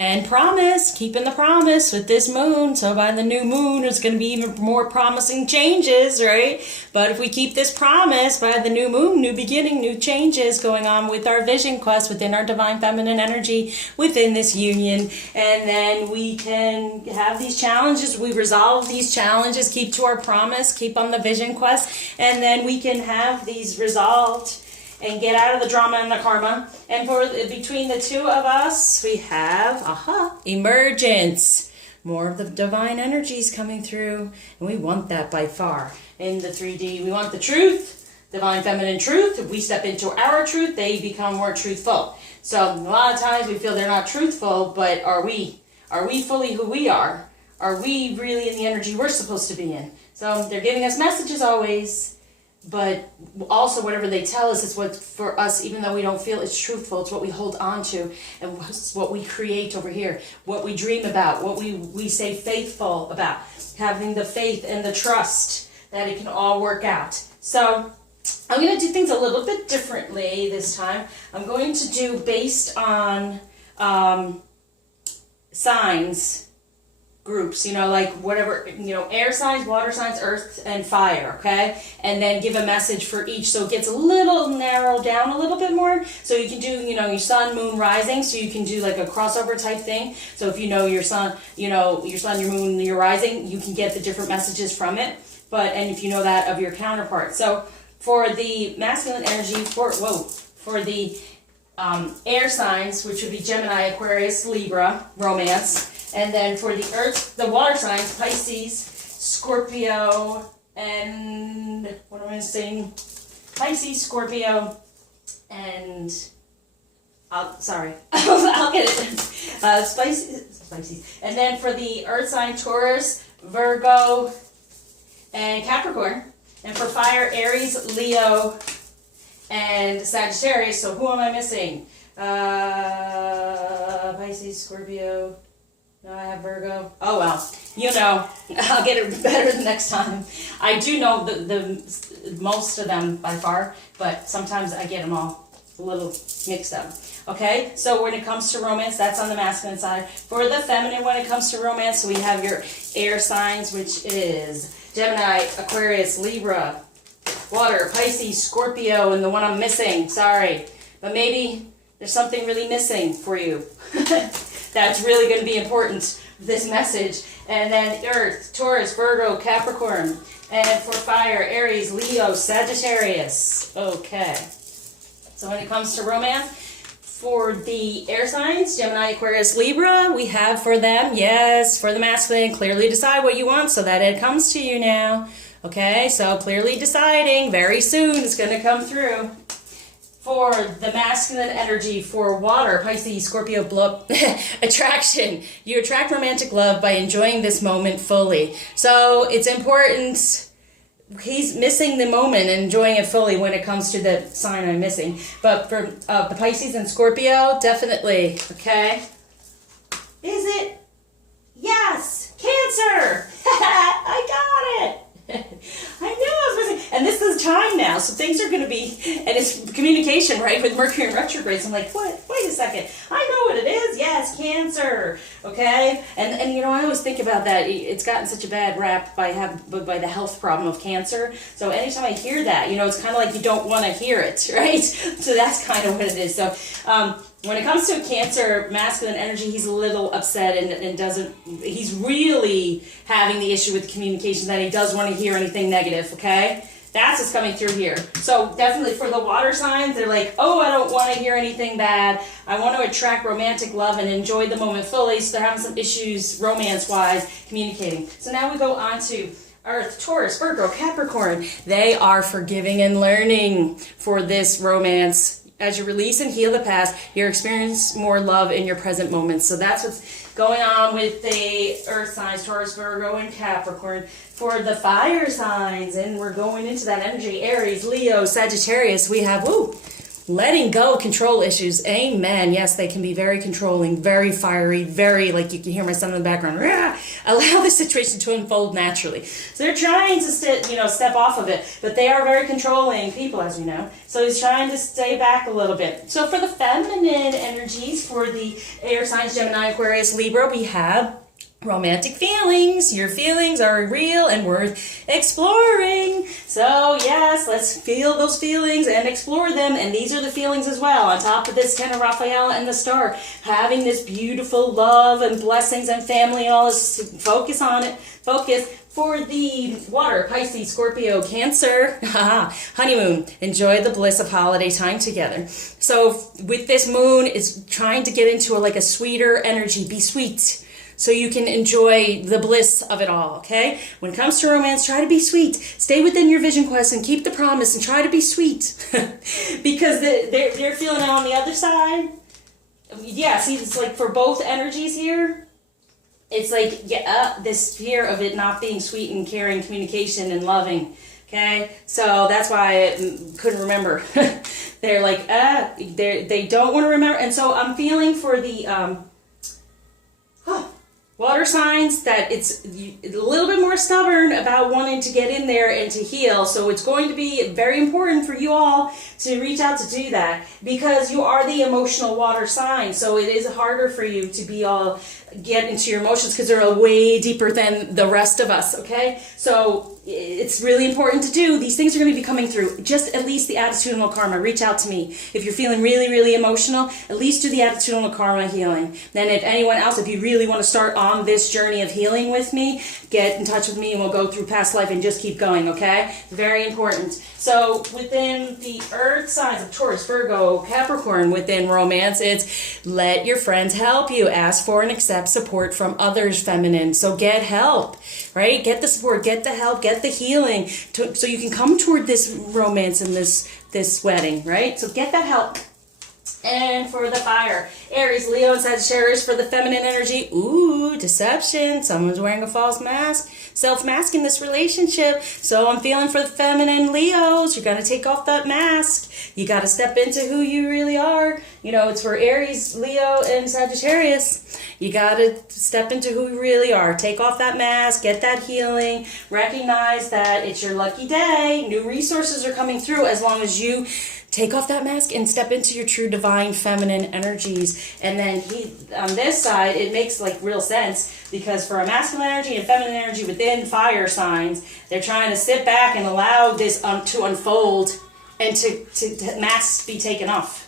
And promise, keeping the promise with this moon. So by the new moon, it's going to be even more promising changes, right? But if we keep this promise by the new moon, new beginning, new changes going on with our vision quest, within our divine feminine energy, within this union. And then we can have these challenges. We resolve these challenges, keep to our promise, keep on the vision quest. And then we can have these resolved and get out of the drama and the karma. And for between the two of us, we have, emergence. More of the divine energies coming through. And we want that by far. In the 3D, we want the truth, divine feminine truth. If we step into our truth, they become more truthful. So a lot of times we feel they're not truthful, but are we? Are we fully who we are? Are we really in the energy we're supposed to be in? So they're giving us messages always. But also whatever they tell us is what, for us, even though we don't feel it's truthful, it's what we hold on to, and what we create over here, what we dream about, what we say faithful about, having the faith and the trust that it can all work out. So I'm going to do things a little bit differently this time. I'm going to do based on signs, groups, like whatever, air signs, water signs, earth, and fire, okay? And then give a message for each, so it gets a little narrowed down a little bit more. So you can do, your sun, moon, rising, so you can do like a crossover type thing. So if you know your sun, your moon, your rising, you can get the different messages from it. And if you know that of your counterpart. So for the masculine energy, for the air signs, which would be Gemini, Aquarius, Libra, romance. And then for the earth, the water signs, Pisces, Scorpio, and what am I missing? Pisces, Scorpio, and sorry, I'll get it. Pisces. And then for the earth sign, Taurus, Virgo, and Capricorn. And for fire, Aries, Leo, and Sagittarius. So who am I missing? Pisces, Scorpio. No, I have Virgo. Oh well, you know, I'll get it better the next time. I do know the most of them by far, but sometimes I get them all a little mixed up. Okay, so when it comes to romance, that's on the masculine side. For the feminine, when it comes to romance, we have your air signs, which is Gemini, Aquarius, Libra, water, Pisces, Scorpio, and the one I'm missing, sorry. But maybe there's something really missing for you. That's really going to be important, this message. And then Earth, Taurus, Virgo, Capricorn. And for fire, Aries, Leo, Sagittarius. Okay. So when it comes to romance, for the air signs, Gemini, Aquarius, Libra, we have for them, yes, for the masculine, clearly decide what you want so that it comes to you now. Okay, so clearly deciding, very soon it's going to come through. For the masculine energy, for water, Pisces, Scorpio, attraction. You attract romantic love by enjoying this moment fully. So it's important. He's missing the moment and enjoying it fully when it comes to the sign I'm missing. But for the Pisces and Scorpio, definitely. Okay. Is it? Yes. Cancer. I got it. I knew I was missing. And this is time now, so things are going to be, and it's communication, right, with Mercury in retrograde. So I'm like, what? Wait a second. I know what it is. Yes, Cancer. Okay? And you know, I always think about that. It's gotten such a bad rap by the health problem of cancer. So anytime I hear that, you know, it's kind of like you don't want to hear it, right? So that's kind of what it is. So, when it comes to Cancer, masculine energy, he's a little upset and doesn't, he's really having the issue with communication that he does want to hear anything negative, okay? That's what's coming through here. So definitely for the water signs, they're like, oh, I don't want to hear anything bad. I want to attract romantic love and enjoy the moment fully. So they're having some issues romance-wise communicating. So now we go on to Earth, Taurus, Virgo, Capricorn. They are forgiving and learning for this romance. As you release and heal the past, you experience more love in your present moments. So that's what's going on with the earth signs, Taurus, Virgo, and Capricorn. For the fire signs, and we're going into that energy, Aries, Leo, Sagittarius, we have, letting go control issues. Amen. Yes, they can be very controlling, very fiery, very, like you can hear my son in the background. Rah! Allow the situation to unfold naturally. So they're trying to step off of it, but they are very controlling people, as we know. So he's trying to stay back a little bit. So for the feminine energies, for the air signs, Gemini, Aquarius, Libra, we have romantic feelings. Your feelings are real and worth exploring. So yes, let's feel those feelings and explore them. And these are the feelings as well. On top of this, Ten of Raphael and the star, having this beautiful love and blessings and family and all this. Focus on it. Focus. For the water, Pisces, Scorpio, Cancer, honeymoon. Enjoy the bliss of holiday time together. So with this moon, it's trying to get into a sweeter energy. Be sweet. So you can enjoy the bliss of it all, okay? When it comes to romance, try to be sweet. Stay within your vision quest and keep the promise and try to be sweet. Because they're feeling it on the other side. Yeah, see, it's like for both energies here, it's like this fear of it not being sweet and caring, communication and loving, okay? So that's why I couldn't remember. They're like, they don't want to remember. And so I'm feeling for the... water signs that it's a little bit more stubborn about wanting to get in there and to heal. So it's going to be very important for you all to reach out to do that because you are the emotional water sign. So it is harder for you to be all get into your emotions because they're way deeper than the rest of us, okay? So it's really important to do. These things are going to be coming through. Just at least the attitudinal karma. Reach out to me. If you're feeling really, really emotional, at least do the attitudinal karma healing. Then if anyone else, if you really want to start on this journey of healing with me, get in touch with me and we'll go through past life and just keep going, okay? Very important. So within the earth signs of Taurus, Virgo, Capricorn, within romance, it's let your friends help you. Ask for and accept support from others, feminine. So get help, right? Get the support, get the help, get the healing so you can come toward this romance and this wedding, right? So get that help. And for the fire, Aries, Leo, and Sagittarius for the feminine energy. Ooh, deception. Someone's wearing a false mask. Self-masking this relationship. So I'm feeling for the feminine Leos. You got to take off that mask. You got to step into who you really are. You know, it's for Aries, Leo, and Sagittarius. You got to step into who you really are. Take off that mask. Get that healing. Recognize that it's your lucky day. New resources are coming through as long as you take off that mask and step into your true divine feminine energies. And then on this side, it makes like real sense because for a masculine energy and feminine energy within fire signs, they're trying to sit back and allow this to unfold and to masks be taken off.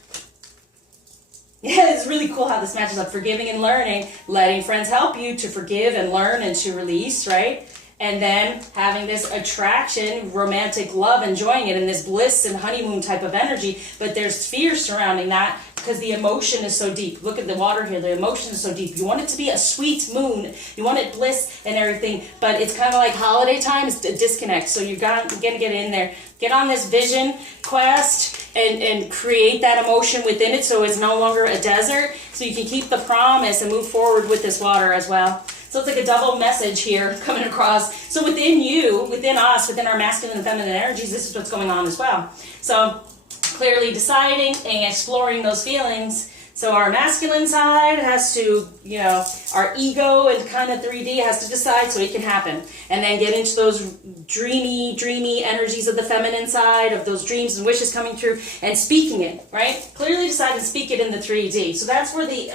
Yeah, it's really cool how this matches up. Forgiving and learning, letting friends help you to forgive and learn and to release, right? And then having this attraction, romantic love, enjoying it in this bliss and honeymoon type of energy. But there's fear surrounding that because the emotion is so deep. Look at the water here. The emotion is so deep. You want it to be a sweet moon. You want it bliss and everything. But it's kind of like holiday time. It's a disconnect. So you're going to get in there. Get on this vision quest and create that emotion within it so it's no longer a desert. So you can keep the promise and move forward with this water as well. So it's like a double message here coming across. So within you, within us, within our masculine and feminine energies, this is what's going on as well. So clearly deciding and exploring those feelings. So our masculine side has to, you know, our ego and kind of 3D has to decide so it can happen. And then get into those dreamy energies of the feminine side, of those dreams and wishes coming through and speaking it, right? Clearly decide and speak it in the 3D. So that's where the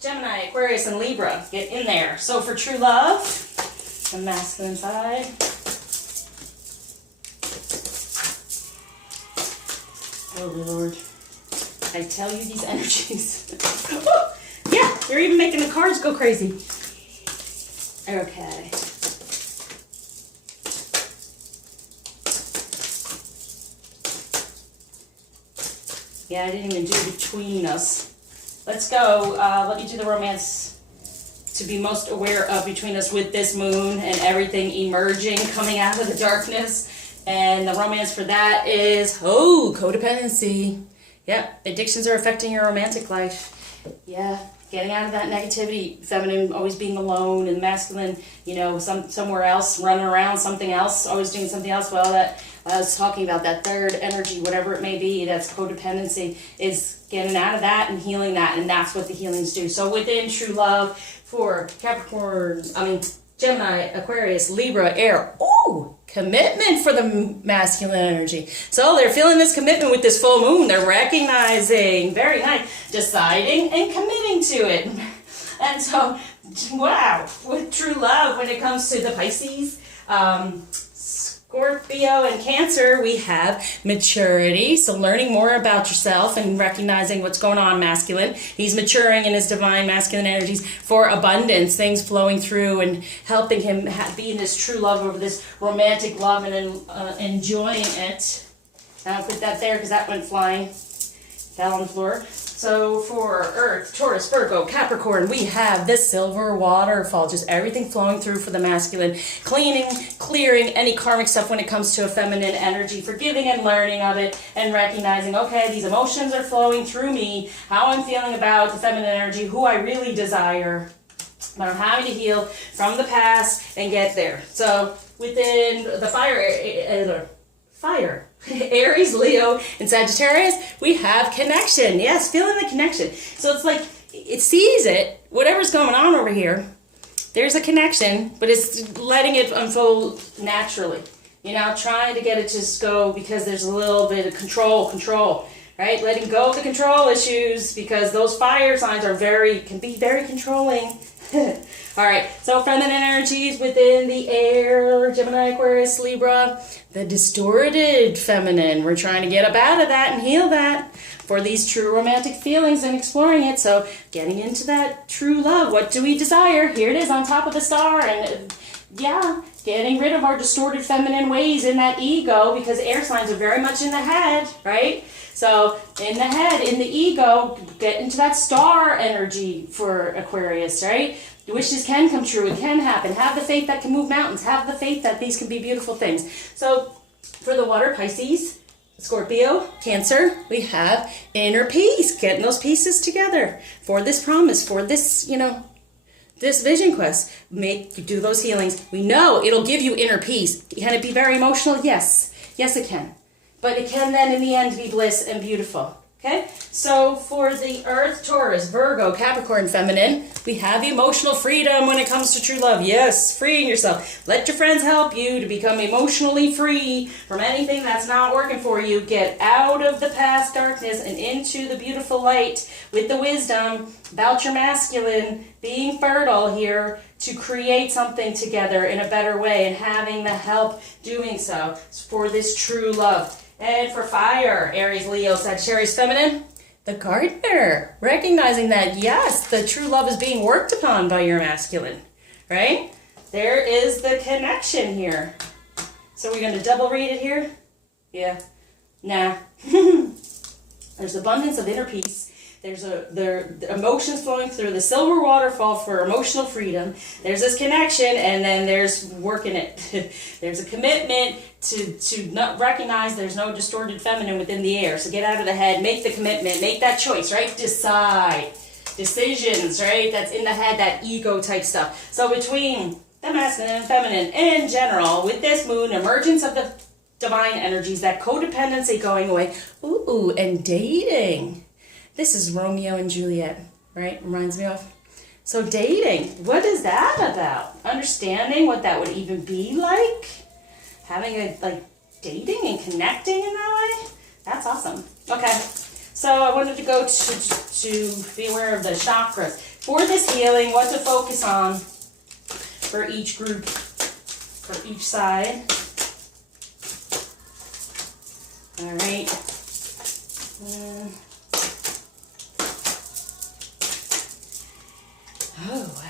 Gemini, Aquarius, and Libra get in there. So for true love, the masculine side. Oh Lord, I tell you these energies. Yeah, you're even making the cards go crazy. Okay. Yeah, I didn't even do between us. Let's go. Let me do the romance to be most aware of between us with this moon and everything emerging, coming out of the darkness. And the romance for that is, codependency. Yep, addictions are affecting your romantic life. Yeah, getting out of that negativity. Feminine always being alone, and masculine, you know, somewhere else, running around, something else, always doing something else. Well, that I was talking about that third energy, whatever it may be, that's codependency, is getting out of that and healing that, and that's what the healings do. So within true love for Gemini, Aquarius, Libra, Air. Ooh, commitment for the masculine energy. So they're feeling this commitment with this full moon. They're recognizing, very nice, deciding and committing to it. And so, wow, with true love, when it comes to the Pisces, Scorpio and Cancer, we have maturity. So learning more about yourself and recognizing what's going on, masculine. He's maturing in his divine masculine energies for abundance, things flowing through and helping him be in this true love over this romantic love and enjoying it. And I'll put that there because that went flying. Fell on the floor. So for Earth, Taurus, Virgo, Capricorn, we have this silver waterfall, just everything flowing through for the masculine, cleaning, clearing any karmic stuff when it comes to a feminine energy, forgiving and learning of it, and recognizing, okay, these emotions are flowing through me, how I'm feeling about the feminine energy, who I really desire, but I'm having to heal from the past and get there. So within the fire, Aries, Leo, and Sagittarius, we have connection. Yes, feeling the connection. So it's like, it sees it, whatever's going on over here, there's a connection, but it's letting it unfold naturally. You know, trying to get it to just go because there's a little bit of control, right? Letting go of the control issues, because those fire signs can be very controlling. All right, so feminine energies within the air, Gemini, Aquarius, Libra, the distorted feminine. We're trying to get up out of that and heal that for these true romantic feelings and exploring it. So getting into that true love. What do we desire? Here it is on top of the star. And yeah, getting rid of our distorted feminine ways in that ego, because air signs are very much in the head, right? So in the head, in the ego, get into that star energy for Aquarius, right? Wishes can come true. It can happen. Have the faith that can move mountains. Have the faith that these can be beautiful things. So for the water, Pisces, Scorpio, Cancer, we have inner peace. Getting those pieces together for this promise, for this, this vision quest. Do those healings. We know it'll give you inner peace. Can it be very emotional? Yes. Yes, it can. But it can then in the end be bliss and beautiful. Okay, so for the Earth, Taurus, Virgo, Capricorn, Feminine, we have emotional freedom when it comes to true love. Yes, freeing yourself. Let your friends help you to become emotionally free from anything that's not working for you. Get out of the past darkness and into the beautiful light with the wisdom about your masculine, being fertile here to create something together in a better way and having the help doing so for this true love. And for fire, Aries, Leo, Sagittarius, Feminine, the Gardener. Recognizing that, yes, the true love is being worked upon by your masculine, right? There is the connection here. So we're going to double read it here? Yeah. Nah. There's abundance of inner peace. There's the emotions flowing through the silver waterfall for emotional freedom. There's this connection, and then there's working it. There's a commitment to not recognize there's no distorted feminine within the air. So get out of the head, make the commitment, make that choice, right? Decide. Decisions, right? That's in the head, that ego type stuff. So between the masculine and feminine in general, with this moon, emergence of the divine energies, that codependency going away, ooh, and dating. This is Romeo and Juliet, right? Reminds me of. So dating, what is that about? Understanding what that would even be like? Having dating and connecting in that way? That's awesome. Okay, so I wanted to go to be aware of the chakras. For this healing, what to focus on for each group, for each side. All right. Oh, wow.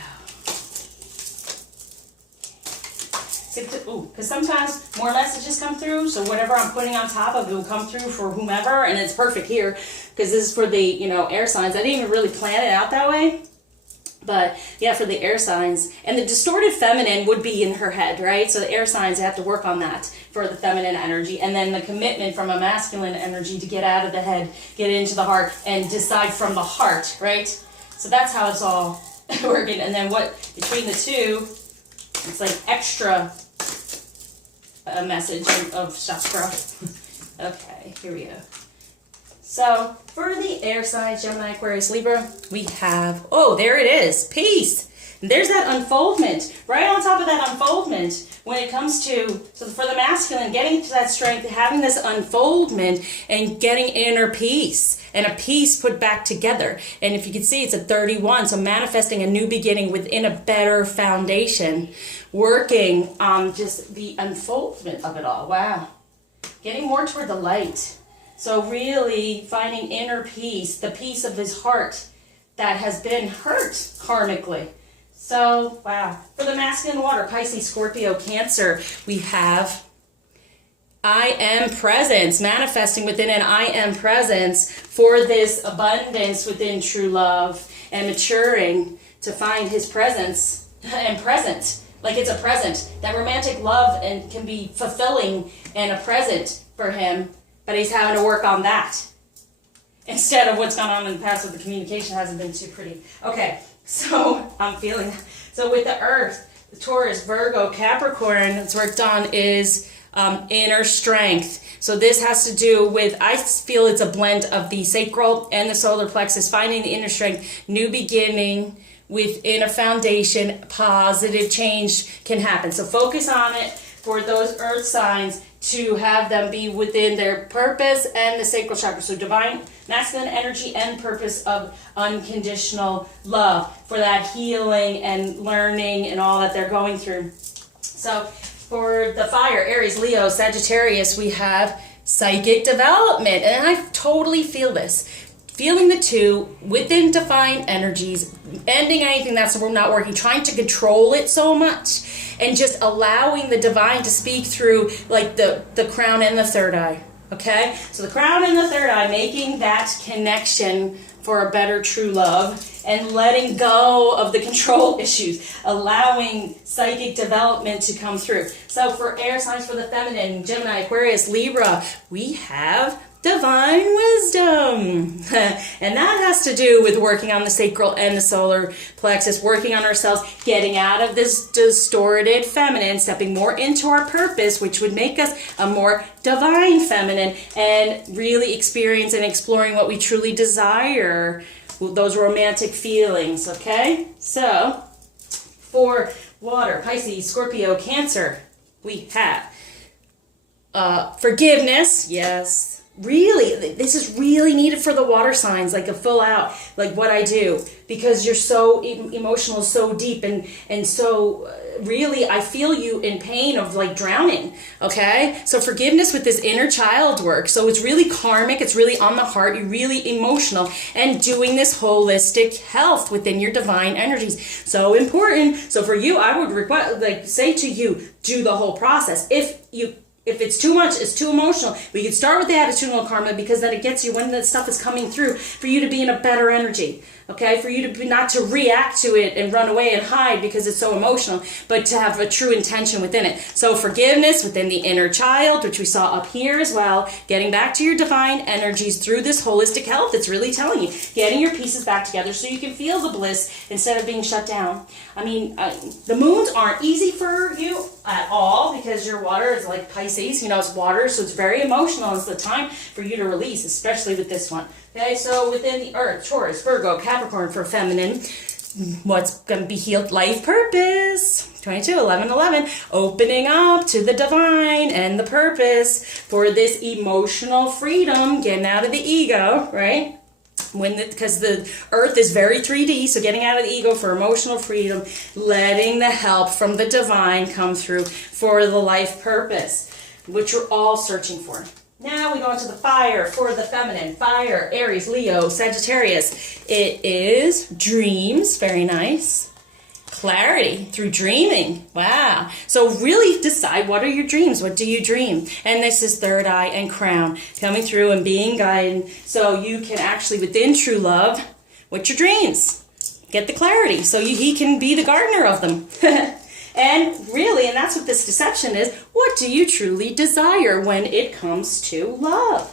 Because sometimes more messages come through, so whatever I'm putting on top of it will come through for whomever, and it's perfect here, because this is for the, air signs. I didn't even really plan it out that way, but yeah, for the air signs. And the distorted feminine would be in her head, right? So the air signs have to work on that for the feminine energy, and then the commitment from a masculine energy to get out of the head, get into the heart, and decide from the heart, right? So that's how it's all working. And then what between the two, it's like extra a message of Chakra. Okay, here we go. So for the air signs, Gemini, Aquarius, Libra, we have, there it is, peace. And there's that unfoldment. Right on top of that unfoldment, when it comes to, so for the masculine, getting to that strength, having this unfoldment and getting inner peace and a peace put back together. And if you can see, it's a 31, so manifesting a new beginning within a better foundation, working on just the unfoldment of it all. Wow. Getting more toward the light. So really finding inner peace, the peace of his heart that has been hurt karmically. So, wow. For the masculine water, Pisces, Scorpio, Cancer, we have I am presence, manifesting within an I am presence for this abundance within true love and maturing to find his presence and present. Like it's a present. That romantic love and can be fulfilling and a present for him, but he's having to work on that. Instead of what's gone on in the past with the communication hasn't been too pretty. Okay, so I'm feeling, so with the Earth, the Taurus, Virgo, Capricorn, it's worked on is inner strength. So this has to do with, I feel it's a blend of the sacral and the solar plexus, finding the inner strength, new beginning within a foundation, positive change can happen. So focus on it for those earth signs, to have them be within their purpose and the sacral chakra. So divine masculine energy and purpose of unconditional love for that healing and learning and all that they're going through. So for the fire, Aries, Leo, Sagittarius, we have psychic development. And I totally feel this. Feeling the two within divine energies, ending anything that's not working, trying to control it so much, and just allowing the divine to speak through like the crown and the third eye. Okay? So the crown and the third eye, making that connection for a better true love and letting go of the control issues, allowing psychic development to come through. So for air signs, for the feminine, Gemini, Aquarius, Libra, we have divine wisdom. And that has to do with working on the sacral and the solar plexus, working on ourselves, getting out of this distorted feminine, stepping more into our purpose, which would make us a more divine feminine, and really experience and exploring what we truly desire, those romantic feelings. Okay? So for water, Pisces, Scorpio, Cancer, we have forgiveness. Yes. Really, this is really needed for the water signs, like a full out, like what I do, because you're so emotional, so deep, and so really I feel you in pain of like drowning, okay? So forgiveness with this inner child work. So it's really karmic, it's really on the heart, you're really emotional, and doing this holistic health within your divine energies. So important. So for you, I would request, like say to you, do the whole process. If it's too much, it's too emotional, we can start with the attitudinal karma, because then it gets you, when that stuff is coming through, for you to be in a better energy, okay? For you to be, not to react to it and run away and hide because it's so emotional, but to have a true intention within it. So forgiveness within the inner child, which we saw up here as well, getting back to your divine energies through this holistic health. It's really telling you, getting your pieces back together so you can feel the bliss instead of being shut down. I mean, the moons aren't easy for you at all, because your water is like Pisces, you know, it's water, so it's very emotional. It's the time for you to release, especially with this one. Okay, so within the earth, Taurus, Virgo, Capricorn for feminine, what's going to be healed? Life purpose. 22, 11, 11, opening up to the divine and the purpose for this emotional freedom, getting out of the ego, right? Because the earth is very 3D, so getting out of the ego for emotional freedom, letting the help from the divine come through for the life purpose, which we're all searching for. Now we go into the fire for the feminine. Fire, Aries, Leo, Sagittarius. It is dreams, very nice. Clarity through dreaming. Wow. So really decide, what are your dreams? What do you dream? And this is third eye and crown coming through and being guided, so you can actually, within true love, what's your dreams? Get the clarity so he can be the gardener of them. And really, and that's what this deception is, what do you truly desire when it comes to love?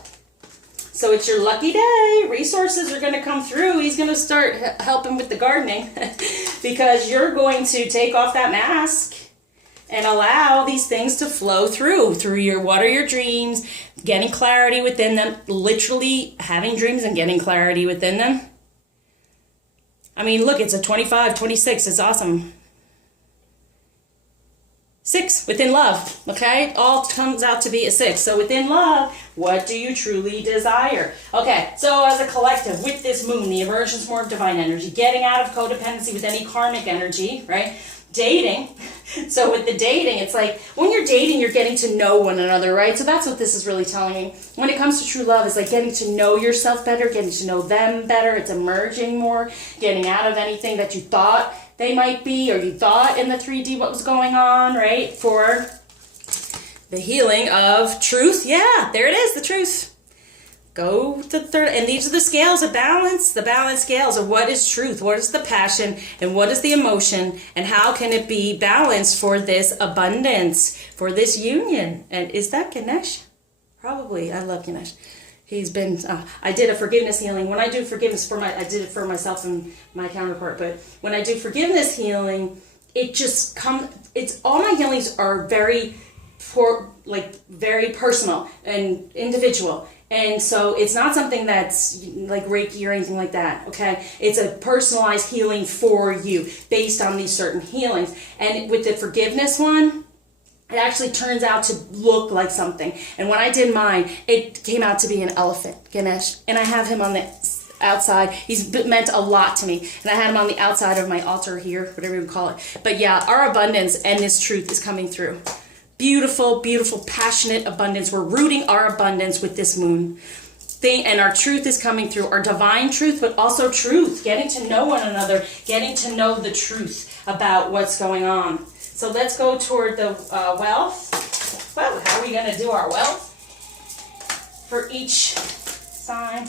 So it's your lucky day. Resources are going to come through. He's going to start helping with the gardening because you're going to take off that mask and allow these things to flow through your, what are your dreams, getting clarity within them, literally having dreams and getting clarity within them. I mean, look, it's a 25, 26. It's awesome. 6, within love, okay? All comes out to be a 6. So within love, what do you truly desire? Okay, so as a collective, with this moon, the aversion's more of divine energy, getting out of codependency with any karmic energy, right? Dating. So with the dating, it's like, when you're dating, you're getting to know one another, right? So that's what this is really telling me. When it comes to true love, it's like getting to know yourself better, getting to know them better. It's emerging more, getting out of anything that you thought they might be, or you thought in the 3D what was going on, right? For the healing of truth. Yeah, there it is, the truth. Go to the third, and these are the scales of balance, the balance scales of what is truth, what is the passion, and what is the emotion, and how can it be balanced for this abundance, for this union. And is that Ganesh? Probably. I love Ganesh. He's been, I did a forgiveness healing. When I do forgiveness I did it for myself and my counterpart, but when I do forgiveness healing, it just comes, all my healings are very personal and individual. And so it's not something that's like Reiki or anything like that, okay? It's a personalized healing for you based on these certain healings. And with the forgiveness one, it actually turns out to look like something. And when I did mine, it came out to be an elephant, Ganesh. And I have him on the outside. He's meant a lot to me. And I had him on the outside of my altar here, whatever you would call it. But yeah, our abundance and this truth is coming through. Beautiful, beautiful, passionate abundance. We're rooting our abundance with this moon. And our truth is coming through, our divine truth, but also truth, getting to know one another, getting to know the truth about what's going on. So let's go toward the wealth. Well, how are we going to do our wealth? For each sign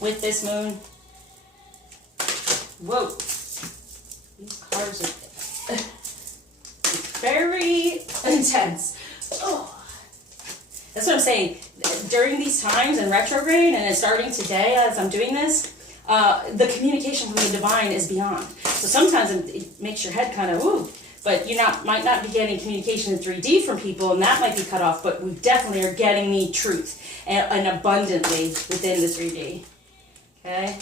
with this moon. Whoa. These cards are very intense. Oh. That's what I'm saying. During these times in retrograde, and it's starting today as I'm doing this, the communication from the divine is beyond. So sometimes it makes your head kind of, ooh, but you might not be getting communication in 3D from people, and that might be cut off, but we definitely are getting the truth and abundantly within the 3D. Okay?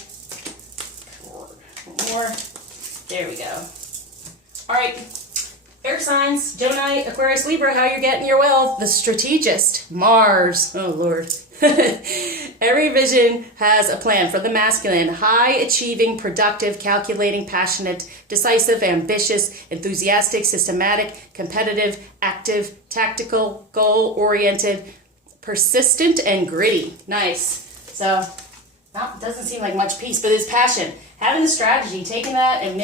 One more. There we go. All right. Air signs, Gemini, Aquarius, Libra, how you're getting your wealth. The strategist, Mars. Oh, Lord. Every vision has a plan for the masculine. High achieving, productive, calculating, passionate, decisive, ambitious, enthusiastic, systematic, competitive, active, tactical, goal-oriented, persistent, and gritty. Nice. So, doesn't seem like much peace, but it's passion. Having the strategy, taking that and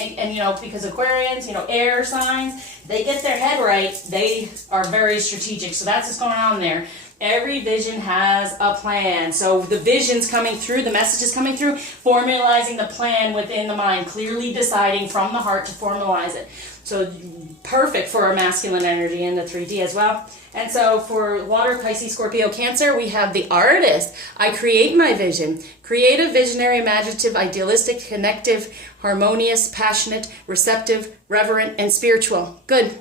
because Aquarians, air signs, they get their head right, they are very strategic. So that's what's going on there. Every vision has a plan. So the vision's coming through, the message is coming through, formalizing the plan within the mind, clearly deciding from the heart to formalize it. So perfect for our masculine energy in the 3D as well. And so for water, Pisces, Scorpio, Cancer, we have the artist. I create my vision. Creative, visionary, imaginative, idealistic, connective, harmonious, passionate, receptive, reverent, and spiritual. Good.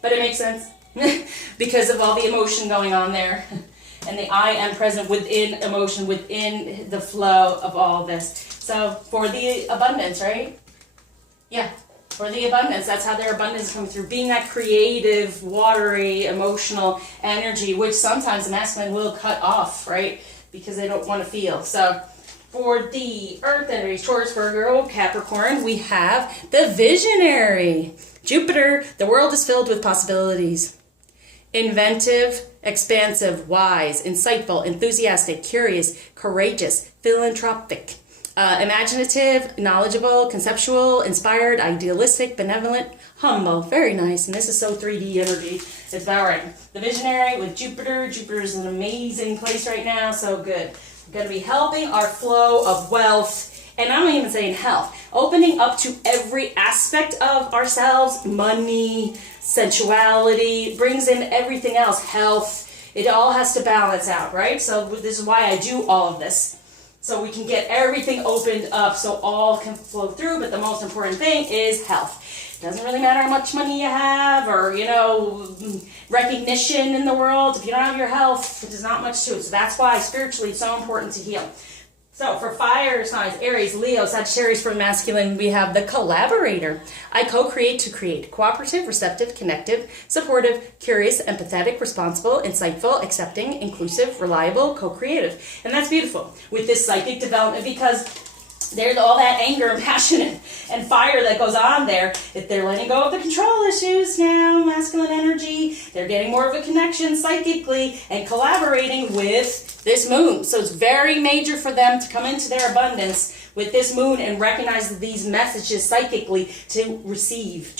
But it makes sense because of all the emotion going on there. And the I am present within emotion, within the flow of all this. So for the abundance, right? Yeah. For the abundance, that's how their abundance is coming through. Being that creative, watery, emotional energy, which sometimes the masculine will cut off, right? Because they don't want to feel. So for the earth energy, Taurus, Virgo, Capricorn, we have the visionary. Jupiter, the world is filled with possibilities. Inventive, expansive, wise, insightful, enthusiastic, curious, courageous, philanthropic. Imaginative, knowledgeable, conceptual, inspired, idealistic, benevolent, humble. Very nice. And this is so 3D energy. It's about right. The visionary with Jupiter. Jupiter's an amazing place right now. So good. We're going to be helping our flow of wealth. And I'm not even saying health. Opening up to every aspect of ourselves. Money, sensuality, brings in everything else. Health. It all has to balance out, right? So this is why I do all of this. So we can get everything opened up so all can flow through, but the most important thing is health. It doesn't really matter how much money you have or, recognition in the world. If you don't have your health, there's not much to it. So that's why spiritually it's so important to heal. So for fire signs, Aries, Leo, Sagittarius, for masculine, we have the collaborator. I co-create to create. Cooperative, receptive, connective, supportive, curious, empathetic, responsible, insightful, accepting, inclusive, reliable, co-creative. And that's beautiful with this psychic development because there's all that anger and passion and fire that goes on there. If they're letting go of the control issues now, masculine energy, they're getting more of a connection psychically and collaborating with this moon. So it's very major for them to come into their abundance with this moon and recognize these messages psychically to receive.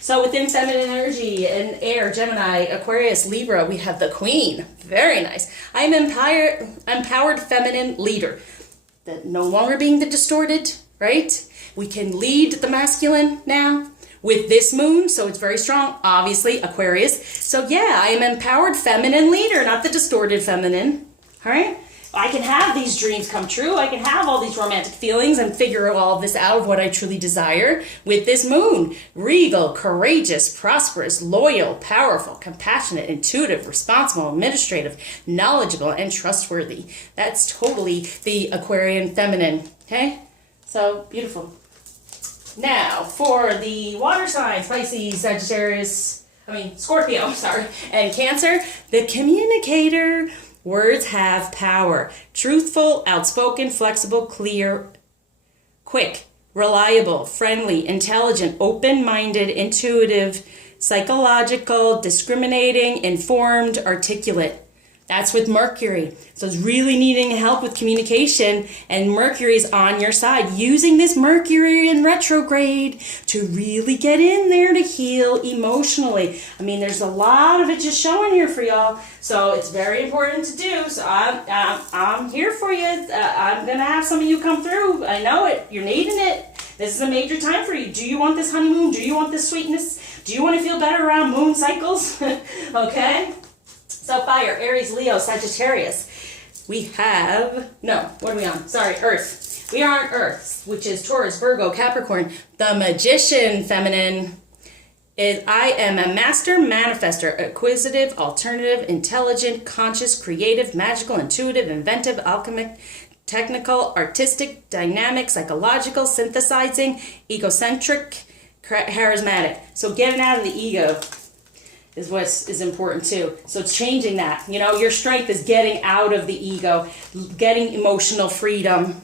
So within feminine energy and air, Gemini, Aquarius, Libra, we have the Queen. Very nice. I'm empowered feminine leader. That no longer being the distorted, right? We can lead the masculine now with this moon, so it's very strong. Obviously, Aquarius. So yeah, I am empowered feminine leader, not the distorted feminine. All right? I can have these dreams come true. I can have all these romantic feelings and figure all of this out of what I truly desire with this moon. Regal, courageous, prosperous, loyal, powerful, compassionate, intuitive, responsible, administrative, knowledgeable, and trustworthy. That's totally the Aquarian feminine. Okay? So, beautiful. Now, for the water signs, Pisces, Sagittarius, Scorpio, sorry. And Cancer, the communicator. Words have power. Truthful, outspoken, flexible, clear, quick, reliable, friendly, intelligent, open-minded, intuitive, psychological, discriminating, informed, articulate. That's with Mercury. So it's really needing help with communication, and Mercury's on your side. Using this Mercury in retrograde to really get in there to heal emotionally. There's a lot of it just showing here for y'all. So it's very important to do. So I'm here for you. I'm going to have some of you come through. I know it. You're needing it. This is a major time for you. Do you want this honeymoon? Do you want this sweetness? Do you want to feel better around moon cycles? Okay? So fire, Aries, Leo, Sagittarius. We have, what are we on? Sorry, Earth. We are on Earth, which is Taurus, Virgo, Capricorn. The Magician feminine is I am a master manifester, acquisitive, alternative, intelligent, conscious, creative, magical, intuitive, inventive, alchemic, technical, artistic, dynamic, psychological, synthesizing, egocentric, charismatic. So getting out of the ego is what is important too. So it's changing that. Your strength is getting out of the ego, getting emotional freedom,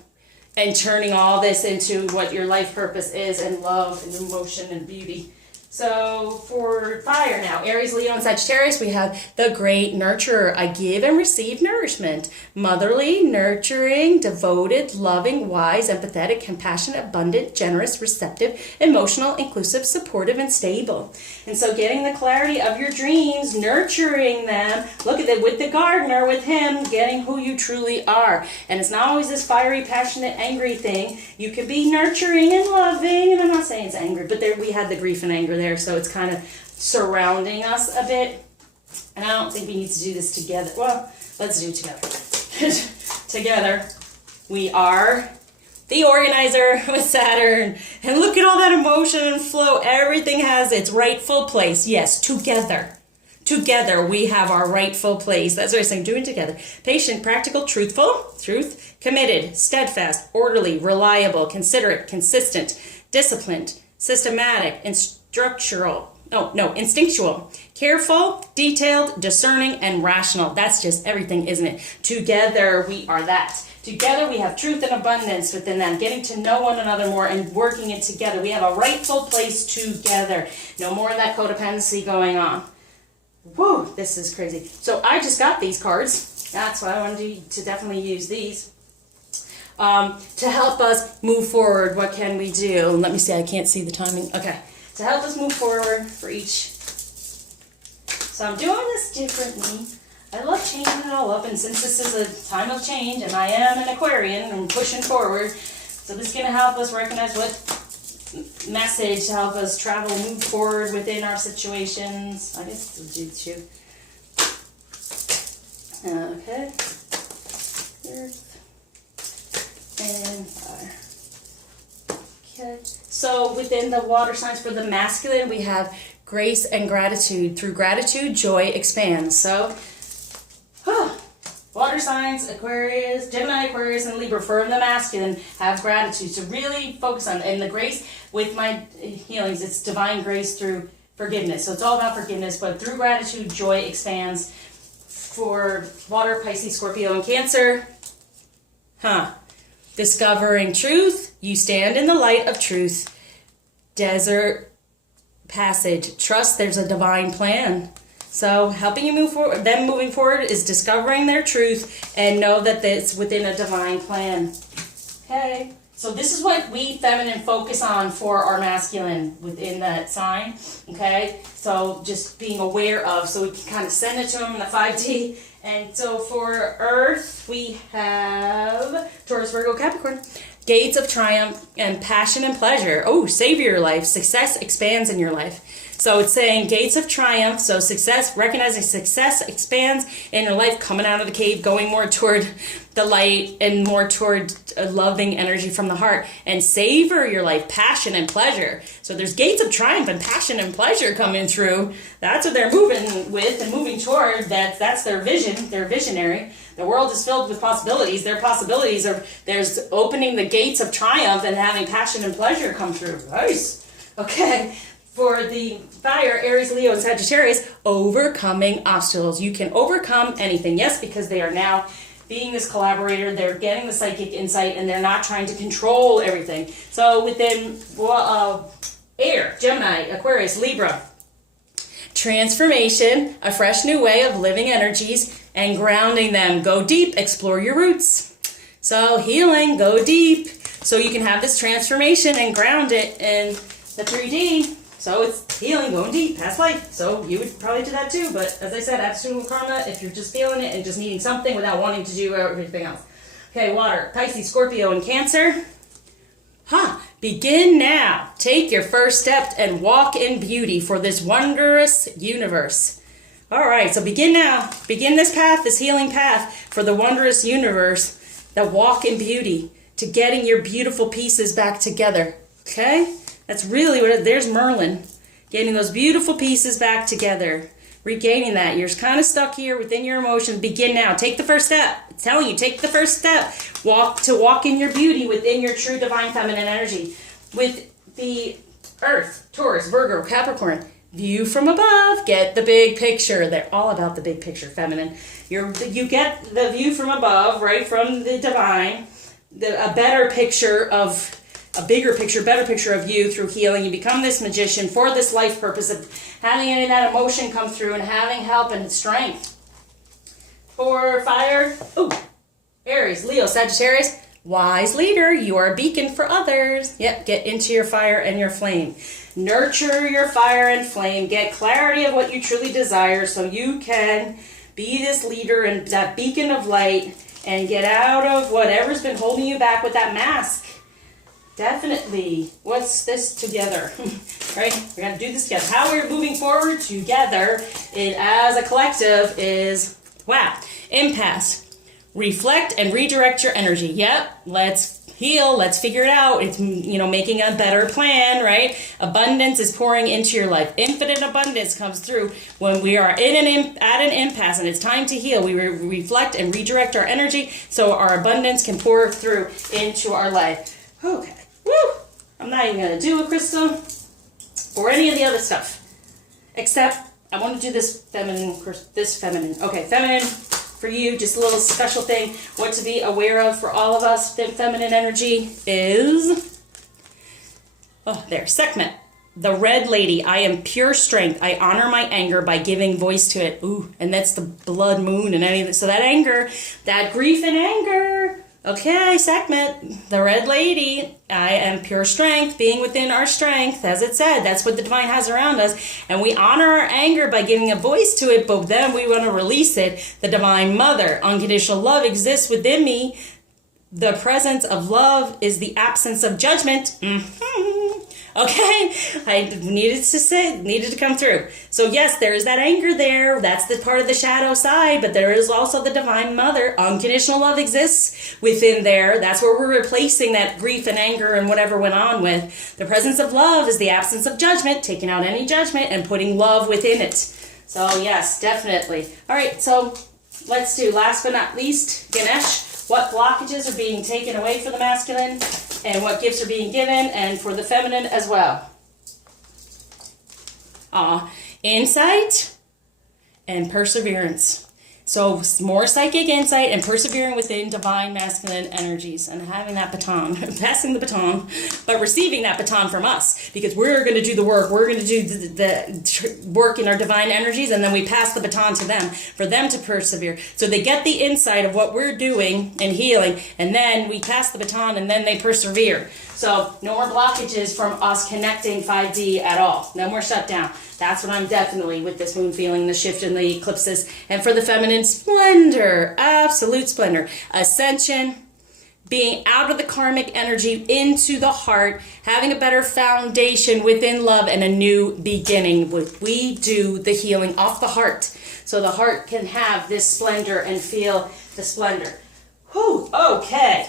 and turning all this into what your life purpose is, and love and emotion and beauty. So for fire now, Aries, Leo, and Sagittarius, we have the great nurturer. I give and receive nourishment. Motherly, nurturing, devoted, loving, wise, empathetic, compassionate, abundant, generous, receptive, emotional, inclusive, supportive, and stable. And so getting the clarity of your dreams, nurturing them. Look at it with the gardener, with him, getting who you truly are. And it's not always this fiery, passionate, angry thing. You can be nurturing and loving, and I'm not saying it's angry, but there we had the grief and anger there, so it's kind of surrounding us a bit. And I don't think we need to do this together. Well, let's do it together. Together, we are the organizer with Saturn. And look at all that emotion and flow. Everything has its rightful place. Yes, together. Together, we have our rightful place. That's what I'm saying, doing together. Patient, practical, truthful, truth, committed, steadfast, orderly, reliable, considerate, consistent, disciplined, systematic, instinctual, careful, detailed, discerning, and rational. That's just everything, isn't it? Together, we are that. Together, we have truth and abundance within them, getting to know one another more and working it together. We have a rightful place together. No more of that codependency going on. Whoa, this is crazy. So I just got these cards. That's why I wanted to definitely use these. To help us move forward, what can we do? Let me see, I can't see the timing. Okay, to help us move forward for each. So I'm doing this differently. I love changing it all up, and since this is a time of change, and I am an Aquarian and pushing forward, so this is going to help us recognize what message to help us travel, move forward within our situations. I guess we'll do two. Okay. Earth. And fire. Okay. So within the water signs for the masculine, we have grace and gratitude. Through gratitude, joy expands. So, water signs, Aquarius, Gemini, Aquarius, and Libra for the masculine have gratitude. So really focus on, and the grace with my healings, it's divine grace through forgiveness. So it's all about forgiveness, but through gratitude, joy expands. For water, Pisces, Scorpio, and Cancer, discovering truth, you stand in the light of truth. Desert passage, trust there's a divine plan. So helping you move forward, them moving forward is discovering their truth and know that it's within a divine plan. Okay, so this is what we feminine focus on for our masculine within that sign. Okay, so just being aware of, so we can kind of send it to them in the 5D. And so for Earth, we have Taurus, Virgo, Capricorn. Gates of triumph and passion and pleasure. Oh, savor your life. Success expands in your life. So it's saying gates of triumph. So success, recognizing success expands in your life, coming out of the cave, going more toward the light and more toward a loving energy from the heart. And savor your life, passion and pleasure. So there's gates of triumph and passion and pleasure coming through. That's what they're moving with and moving toward. That's their vision. They're visionary. The world is filled with possibilities. Their possibilities are, there's opening the gates of triumph and having passion and pleasure come through. Nice. Okay. For the fire, Aries, Leo, and Sagittarius, overcoming obstacles. You can overcome anything. Yes, because they are now being this collaborator, they're getting the psychic insight, and they're not trying to control everything. So within air, Gemini, Aquarius, Libra, transformation, a fresh new way of living energies, and grounding them. Go deep, explore your roots. So healing, go deep. So you can have this transformation and ground it in the 3D. So it's healing, going deep, past life. So you would probably do that too. But as I said, absolute karma, if you're just feeling it and just needing something without wanting to do everything else. Okay, water, Pisces, Scorpio, and Cancer. Begin now. Take your first step and walk in beauty for this wondrous universe. All right, so begin now. Begin this path, this healing path for the wondrous universe that walk in beauty to getting your beautiful pieces back together. Okay? That's really what there's Merlin. Getting those beautiful pieces back together. Regaining that. You're kind of stuck here within your emotions. Begin now. Take the first step. I'm telling you, take the first step. Walk in your beauty within your true divine feminine energy. With the Earth, Taurus, Virgo, Capricorn, view from above. Get the big picture. They're all about the big picture, feminine. You get the view from above, right, from the divine. A better picture of a bigger picture, better picture of you through healing. You become this magician for this life purpose of having any of that emotion come through and having help and strength. For fire, Aries, Leo, Sagittarius, wise leader, you are a beacon for others. Yep, get into your fire and your flame. Nurture your fire and flame. Get clarity of what you truly desire so you can be this leader and that beacon of light and get out of whatever's been holding you back with that mask. Definitely. What's this together? Right? We're going to do this together. How we're moving forward together as a collective is, impasse. Reflect and redirect your energy. Yep, let's heal. Let's figure it out. It's, making a better plan, right? Abundance is pouring into your life. Infinite abundance comes through when we are at an impasse and it's time to heal. We reflect and redirect our energy so our abundance can pour through into our life. Okay. Woo! I'm not even going to do a crystal or any of the other stuff. Except I want to do this feminine. Okay, feminine for you, just a little special thing. What to be aware of for all of us. The feminine energy is... Sekhmet. The red lady. I am pure strength. I honor my anger by giving voice to it. And that's the blood moon and anything. So that anger, that grief and anger... Okay, Sekhmet, the red lady, I am pure strength, being within our strength, as it said. That's what the divine has around us. And we honor our anger by giving a voice to it, but then we want to release it. The divine mother, unconditional love exists within me. The presence of love is the absence of judgment. Okay, I needed to come through. So yes, there is that anger there. That's the part of the shadow side, but there is also the divine mother. Unconditional love exists within there. That's where we're replacing that grief and anger and whatever went on with. The presence of love is the absence of judgment, taking out any judgment and putting love within it. So yes, definitely. All right, so let's do, last but not least, Ganesh. What blockages are being taken away for the masculine and what gifts are being given, and for the feminine as well. Insight and perseverance. So more psychic insight and persevering within divine masculine energies and having that baton, passing the baton, but receiving that baton from us, because we're going to do the work. We're going to do the work in our divine energies, and then we pass the baton to them for them to persevere. So they get the insight of what we're doing and healing, and then we pass the baton, and then they persevere. So no more blockages from us connecting 5D at all. No more shutdown. That's what I'm definitely with this moon feeling, the shift in the eclipses. And for the feminine, splendor, absolute splendor. Ascension, being out of the karmic energy into the heart, having a better foundation within love and a new beginning. We do the healing off the heart so the heart can have this splendor and feel the splendor. Whew, okay.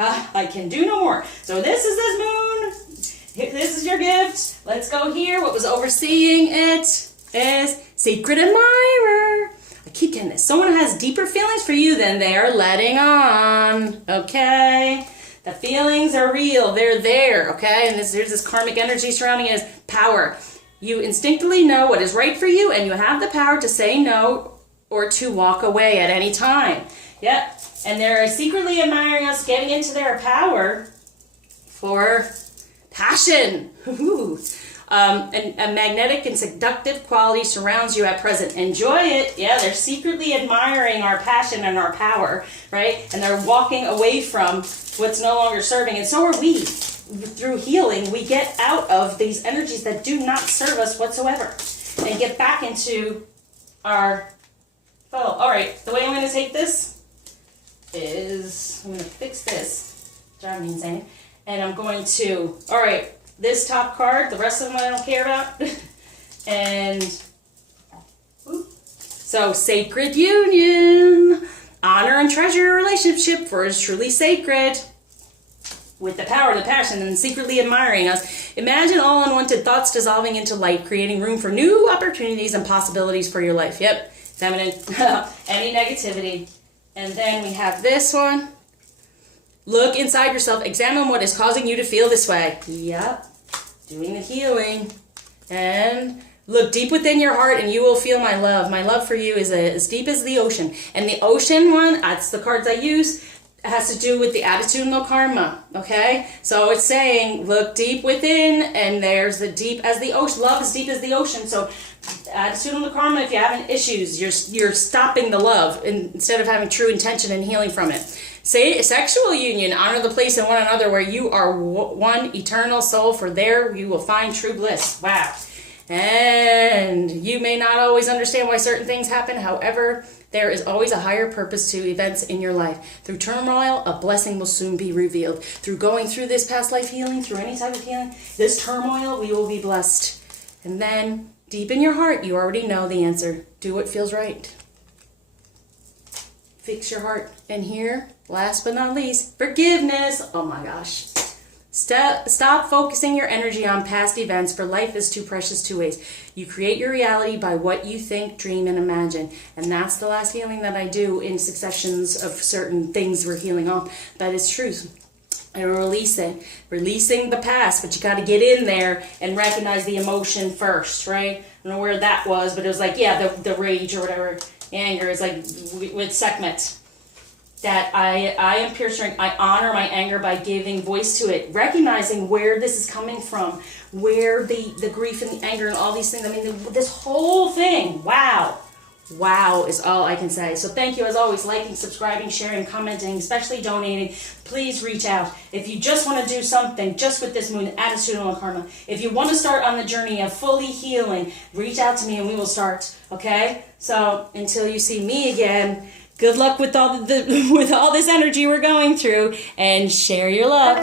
I can do no more. So this is this moon. This is your gift. Let's go here. What was overseeing it is Secret Admirer. I keep getting this. Someone has deeper feelings for you than they are letting on. Okay? The feelings are real. They're there, okay? And there's this karmic energy surrounding it as power. You instinctively know what is right for you, and you have the power to say no or to walk away at any time. Yep. And they're secretly admiring us getting into their power for passion. And a magnetic and seductive quality surrounds you at present. Enjoy it. Yeah, they're secretly admiring our passion and our power, right? And they're walking away from what's no longer serving. And so are we. Through healing, we get out of these energies that do not serve us whatsoever and get back into our flow. All right, the way I'm going to take this is I'm going to fix this. Driving me insane. And I'm going to, all right, this top card, the rest of them I don't care about. And, so sacred union. Honor and treasure your relationship, for it is truly sacred. With the power, the passion, and secretly admiring us. Imagine all unwanted thoughts dissolving into light, creating room for new opportunities and possibilities for your life. Yep, feminine. Any negativity. And then we have this one. Look inside yourself. Examine what is causing you to feel this way. Yep. Doing the healing. And look deep within your heart and you will feel my love. My love for you is as deep as the ocean. And the ocean one, that's the cards I use, has to do with the attitudinal karma. Okay? So it's saying look deep within and there's the deep as the ocean. Love is deep as the ocean. So attitudinal karma, if you're having issues, you're stopping the love instead of having true intention and healing from it. Say sexual union, honor the place in one another where you are one eternal soul, for there you will find true bliss. Wow. And you may not always understand why certain things happen. However, there is always a higher purpose to events in your life. Through turmoil, a blessing will soon be revealed. Through going through this past life healing, through any type of healing, this turmoil, we will be blessed. And then, deep in your heart, you already know the answer. Do what feels right. Fix your heart. And here, last but not least, forgiveness. Oh my gosh. Stop focusing your energy on past events, for life is too precious to waste. You create your reality by what you think, dream, and imagine. And that's the last healing that I do in successions of certain things we're healing off. That is truth. And release it. Releasing the past, but you got to get in there and recognize the emotion first, right? I don't know where that was, but it was like, yeah, the rage or whatever. Anger is like with Sekhmet. That I am pure strength. I honor my anger by giving voice to it, recognizing where this is coming from, where the grief and the anger and all these things. I mean, this whole thing. Wow. Wow is all I can say. So thank you as always, liking, subscribing, sharing, commenting, especially donating. Please reach out. If you just want to do something just with this moon, attitudinal karma. If you want to start on the journey of fully healing, reach out to me and we will start. Okay? So until you see me again, good luck with all with all this energy we're going through, and share your love.